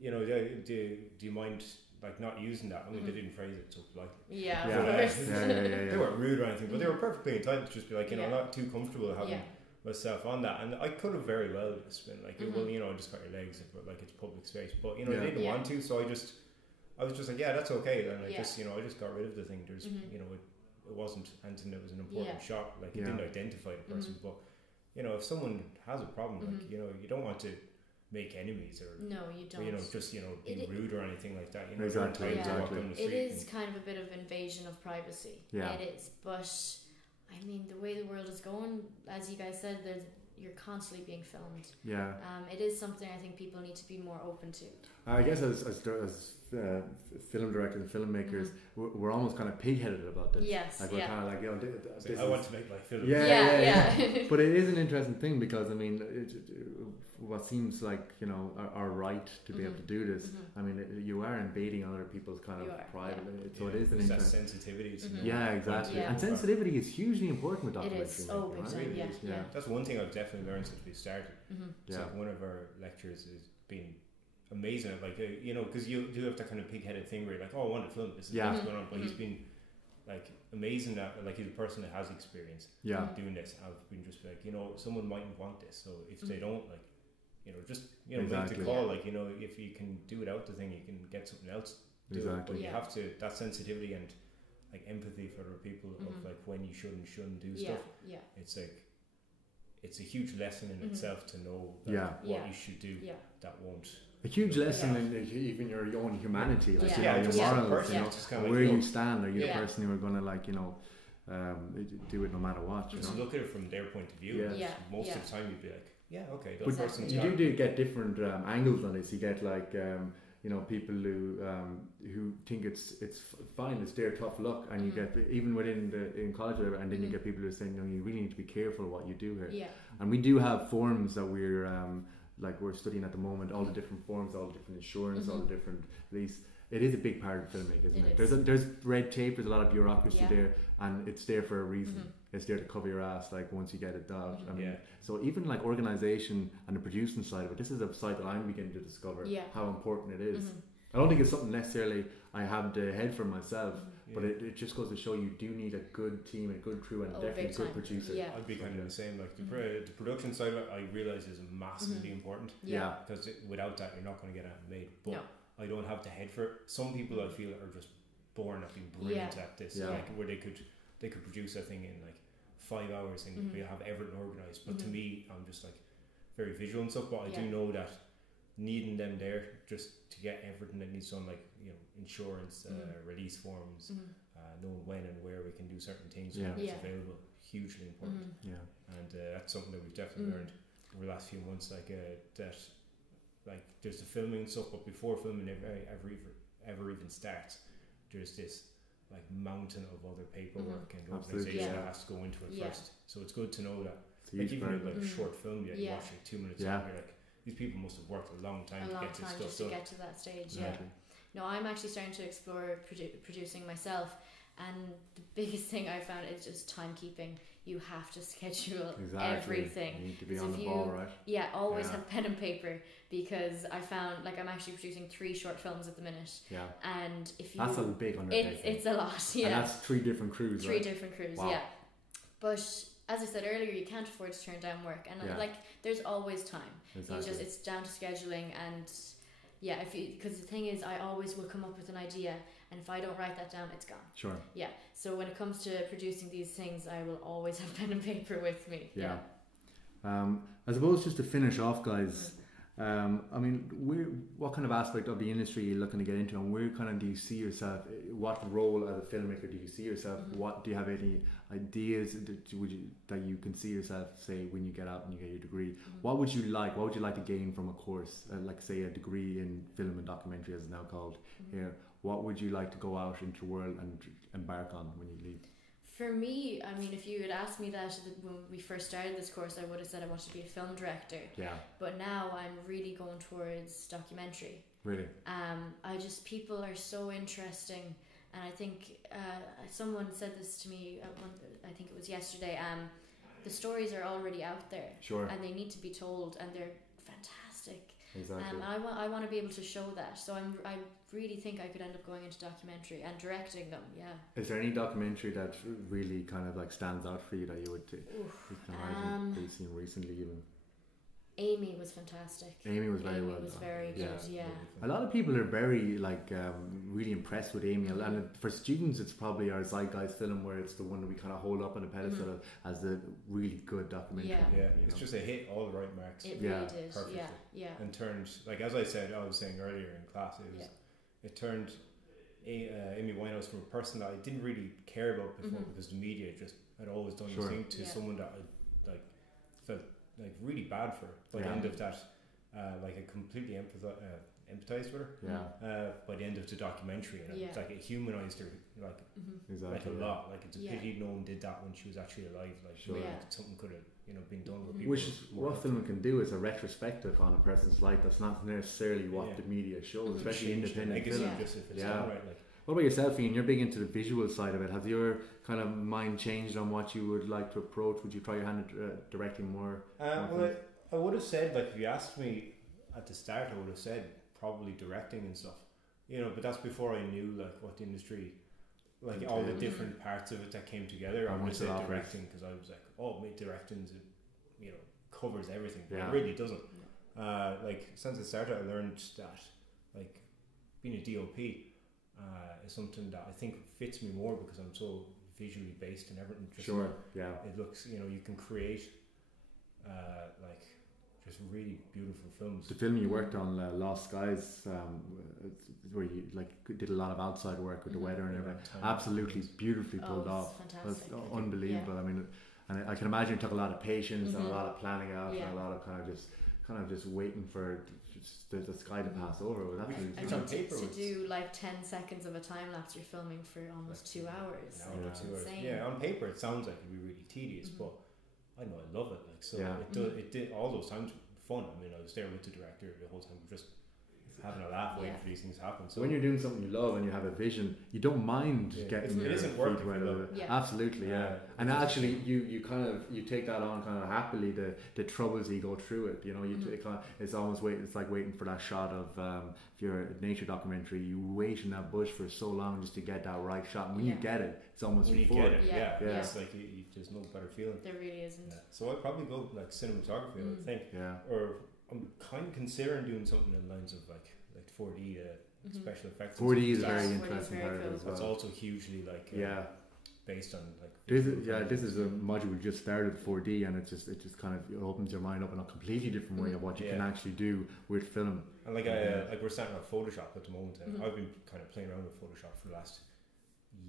"You know, do you mind like not using that?" I mean, they Mhm. didn't phrase it so politely. Yeah. Yeah. Of course. Yeah. They weren't rude or anything, but they were perfectly entitled to just be like, you know, Yeah. not too comfortable having Yeah. myself on that. And I could have very well just been like, Mhm. well, you know, I just got your legs, but like it's public space. But you know, Yeah. they didn't Yeah. want to, so I was just like, yeah, that's okay. And I Yeah. just, you know, I just got rid of the thing. There's, Mhm. you know, it wasn't anything that was an important Yeah. shot. Like it Yeah. didn't identify the person. Mhm. But you know, if someone has a problem, like Mhm. you know, you don't want to make enemies or. No, you don't. You know, just be It- rude or anything like that. You know, Exactly, you're entitled to walk exactly. down the It street is kind of a bit of invasion of privacy. Yeah. It is, but I mean, the way the world is going, as you guys said, you're constantly being filmed. Yeah. It is something I think people need to be more open to. I guess as film directors and filmmakers, we're almost kind of pig-headed about this. Yes, Like we're yeah. kind of like, you know, It's this like, I is- want to make like film. Yeah. But it is an interesting thing because I mean, what seems like, you know, our right to be able to do this. Mhm. I mean, you are invading other people's kind You of are, private. yeah. So it is an There's that interesting. sensitivity. To Mhm. know Yeah, when exactly. to Yeah. And go back. sensitivity is hugely important with It documentary is. making, Oh, big right? time. Really Yeah, is. yeah. That's one thing I've definitely learned since we started. Mhm. It's Yeah. like one of our lectures has been amazing at like you know, because you do have that kind of pig-headed thing where you're like, oh, I want to film this is Yeah. what's going on, but he's Mhm. been like amazing at like he's a person that has experience Yeah. doing this. I've been just like, you know, someone mightn't want this, so if they Mhm. don't, like, you know, just make Exactly. the call. Yeah. Like, you know, if you can do without the thing, you can get something else. Do it, Exactly. but you Yeah. have to that sensitivity and like empathy for other people Mhm. of like when you should and shouldn't do Yeah, stuff. yeah, It's like it's a huge lesson in Mhm. itself to know like, Yeah. what Yeah. you should do yeah. that won't. A huge lesson Yeah. in even your own humanity, like Yeah. you Yeah, know, just your as a morals, person, you know, it's just kinda and like, where you know, you stand. Are you Yeah. the person who are going to like, you know, do it no matter what? You just know? look at it from their point of view. Yeah. and Yeah, most yeah. of the time you'd be like, yeah, okay, that But person's you got do get different angles on this. You get like you know, people who think it's fine, it's their tough luck, and you Mhm. get even in college, and then you Mhm. get people who are saying, no, you really need to be careful what you do here. Yeah. And we do have forms that we're we're studying at the moment, all the different forms, all the different insurance, all Mhm. the different lease. It is a big part of filmmaking, isn't It it? is. There's red tape, there's a lot of bureaucracy Yeah. there, and it's there for a reason. Mhm. It's there to cover your ass, like once you get it done. Mhm. I mean, Yeah. so even like organization and the producing side of it, this is a side that I'm beginning to discover Yeah. how important it is. Mhm. I don't think it's something necessarily I have the head for myself, Mhm. but it just goes to show you do need a good team, a good crew, and Oh, definitely big good time. producer. Yeah. I'd be kind of the same. Like the, Mhm. the production side of it, I realise is massively Mhm. important Yeah. because without that, you're not going to get it made. But No. I don't have the head for it. Some people I feel are just born at being brilliant Yeah. at this, Yeah. like where they could produce a thing in like 5 hours and we have everything organized. But to me, I'm just like very visual and stuff. But I do know that needing them there just to get everything that needs done, like insurance, release forms, knowing when and where we can do certain things when it's available, hugely important. And that's something that we've definitely learned over the last few months. Like that, like there's the filming and stuff, but before filming ever even starts, there's this like mountain of other paperwork and organization that has to go into it first. So it's good to know that. Like even in like a short film, you watch like 2 minutes long, you're like, these people must have worked a long time to get this stuff done. To get to that stage. No, I'm actually starting to explore producing myself, and the biggest thing I found is just timekeeping. You have to schedule everything. You need to be on the ball, right? Yeah, always have pen and paper, because I found like I'm actually producing 3 short films at the minute. Yeah. And if you that's a big undertaking. It's a lot, yeah. And that's 3 different crews, Three different crews, yeah. But as I said earlier, you can't afford to turn down work, and like there's always time. Exactly. It's down to scheduling, and because the thing is, I always will come up with an idea, and if I don't write that down, it's gone. Sure. Yeah. So when it comes to producing these things, I will always have pen and paper with me. Yeah. I suppose just to finish off, guys. I mean, what kind of aspect of the industry are you looking to get into, and where kind of do you see yourself? What role as a filmmaker do you see yourself? What do you have any ideas that you can see yourself, say, when you get out and you get your degree? What would you like to gain from a course, like say a degree in film and documentary, as it's now called here? What would you like to go out into the world and embark on when you leave? For me, I mean, if you had asked me that when we first started this course, I would have said I wanted to be a film director. Yeah. But now I'm really going towards documentary. Really? People are so interesting, and I think someone said this to me. I think it was yesterday. The stories are already out there. Sure. And they need to be told, and they're fantastic. Exactly. I want to be able to show that. So I really think I could end up going into documentary and directing them. Yeah. Is there any documentary that really kind of like stands out for you that you would you can imagine that you've seen recently even? Amy was fantastic. Amy was very well done. Was very good. Yeah. A lot of people are very really impressed with Amy, and for students, it's probably our zeitgeist film where it's the one that we kind of hold up on a pedestal as the really good documentary. Yeah, it's just it hit all the right marks. It really did. Perfectly. Yeah. And turned, like as I was saying earlier in class, it turned Amy Winehouse from a person that I didn't really care about before because the media just had always done this thing to someone that I felt like really bad for. By the end of that, I completely empathized with her. By the end of the documentary, and it's like it humanized her like a lot. Like it's a pity no one did that when she was actually alive. Like something could have been done with people. Which is what film can do, is a retrospective on a person's life. That's not necessarily what the media shows, especially independent film. Just if it's done right, like. What about yourself, Ian? You're big into the visual side of it. Has your kind of mind changed on what you would like to approach? Would you try your hand at directing more? Well, I would have said, like, if you asked me at the start, I would have said probably directing and stuff. But that's before I knew like what the industry, like all the different parts of it that came together. I would have said directing, because I was like, directing, covers everything. But it really doesn't. Like since I started, I learned that like being a DOP is something that I think fits me more, because I'm so visually based and everything. It looks, you can create just really beautiful films. The film you worked on, Lost Skies, where you did a lot of outside work with the weather and everything, absolutely beautifully pulled off. Fantastic. That's unbelievable. I mean, and I can imagine it took a lot of patience and a lot of planning out and a lot of kind of just waiting for the sky to pass over. To do like 10 seconds of a time lapse, you're filming for almost 2 hours. Insane. Yeah, on paper it sounds like it'd be really tedious, but I know I love it. It did all those times fun. I mean, I was there with the director the whole time, just having a laugh waiting for these things to happen. So when you're doing something you love and you have a vision, you don't mind getting your feet wet over it. Absolutely, and actually you take that on kind of happily, the troubles you go through it. It's almost it's like waiting for that shot of if you're a nature documentary, you wait in that bush for so long just to get that right shot, and when you get it, it's almost when before. You get it, it's like there's no better feeling. There really isn't. So I'd probably go like cinematography, I would think. Or I'm kind of considering doing something in lines of like like 4D special effects. 4D is a That's- very 4D is interesting very part of it cool. as well. That's also hugely like Yeah. based on like. This is a module we just started 4D, and it just kind of opens your mind up in a completely different way of what you can actually do with film. And like we're starting on Photoshop at the moment, and I've been kind of playing around with Photoshop for the last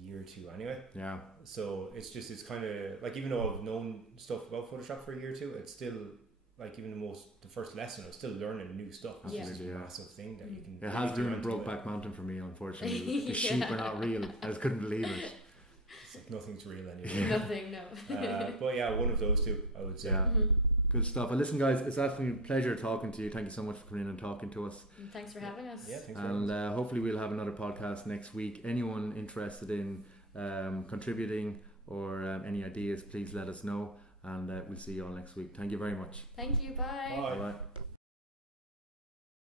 year or two anyway. Yeah. So it's kind of like, even though I've known stuff about Photoshop for a year or two, it's still like even the first lesson, I'm still learning new stuff. It's just a massive thing that you can. It has been a Brokeback Mountain for me, unfortunately. The sheep are not real. I just couldn't believe it. It's like nothing's real anymore. Nothing, no. But yeah, one of those two, I would say. Yeah. Good stuff. Well, listen, guys, it's absolutely a pleasure talking to you. Thank you so much for coming in and talking to us. And thanks for having us. Yeah, thanks for having us. And hopefully we'll have another podcast next week. Anyone interested in contributing or any ideas, please let us know. And we'll see you all next week. Thank you very much. Thank you. Bye. Bye. Bye.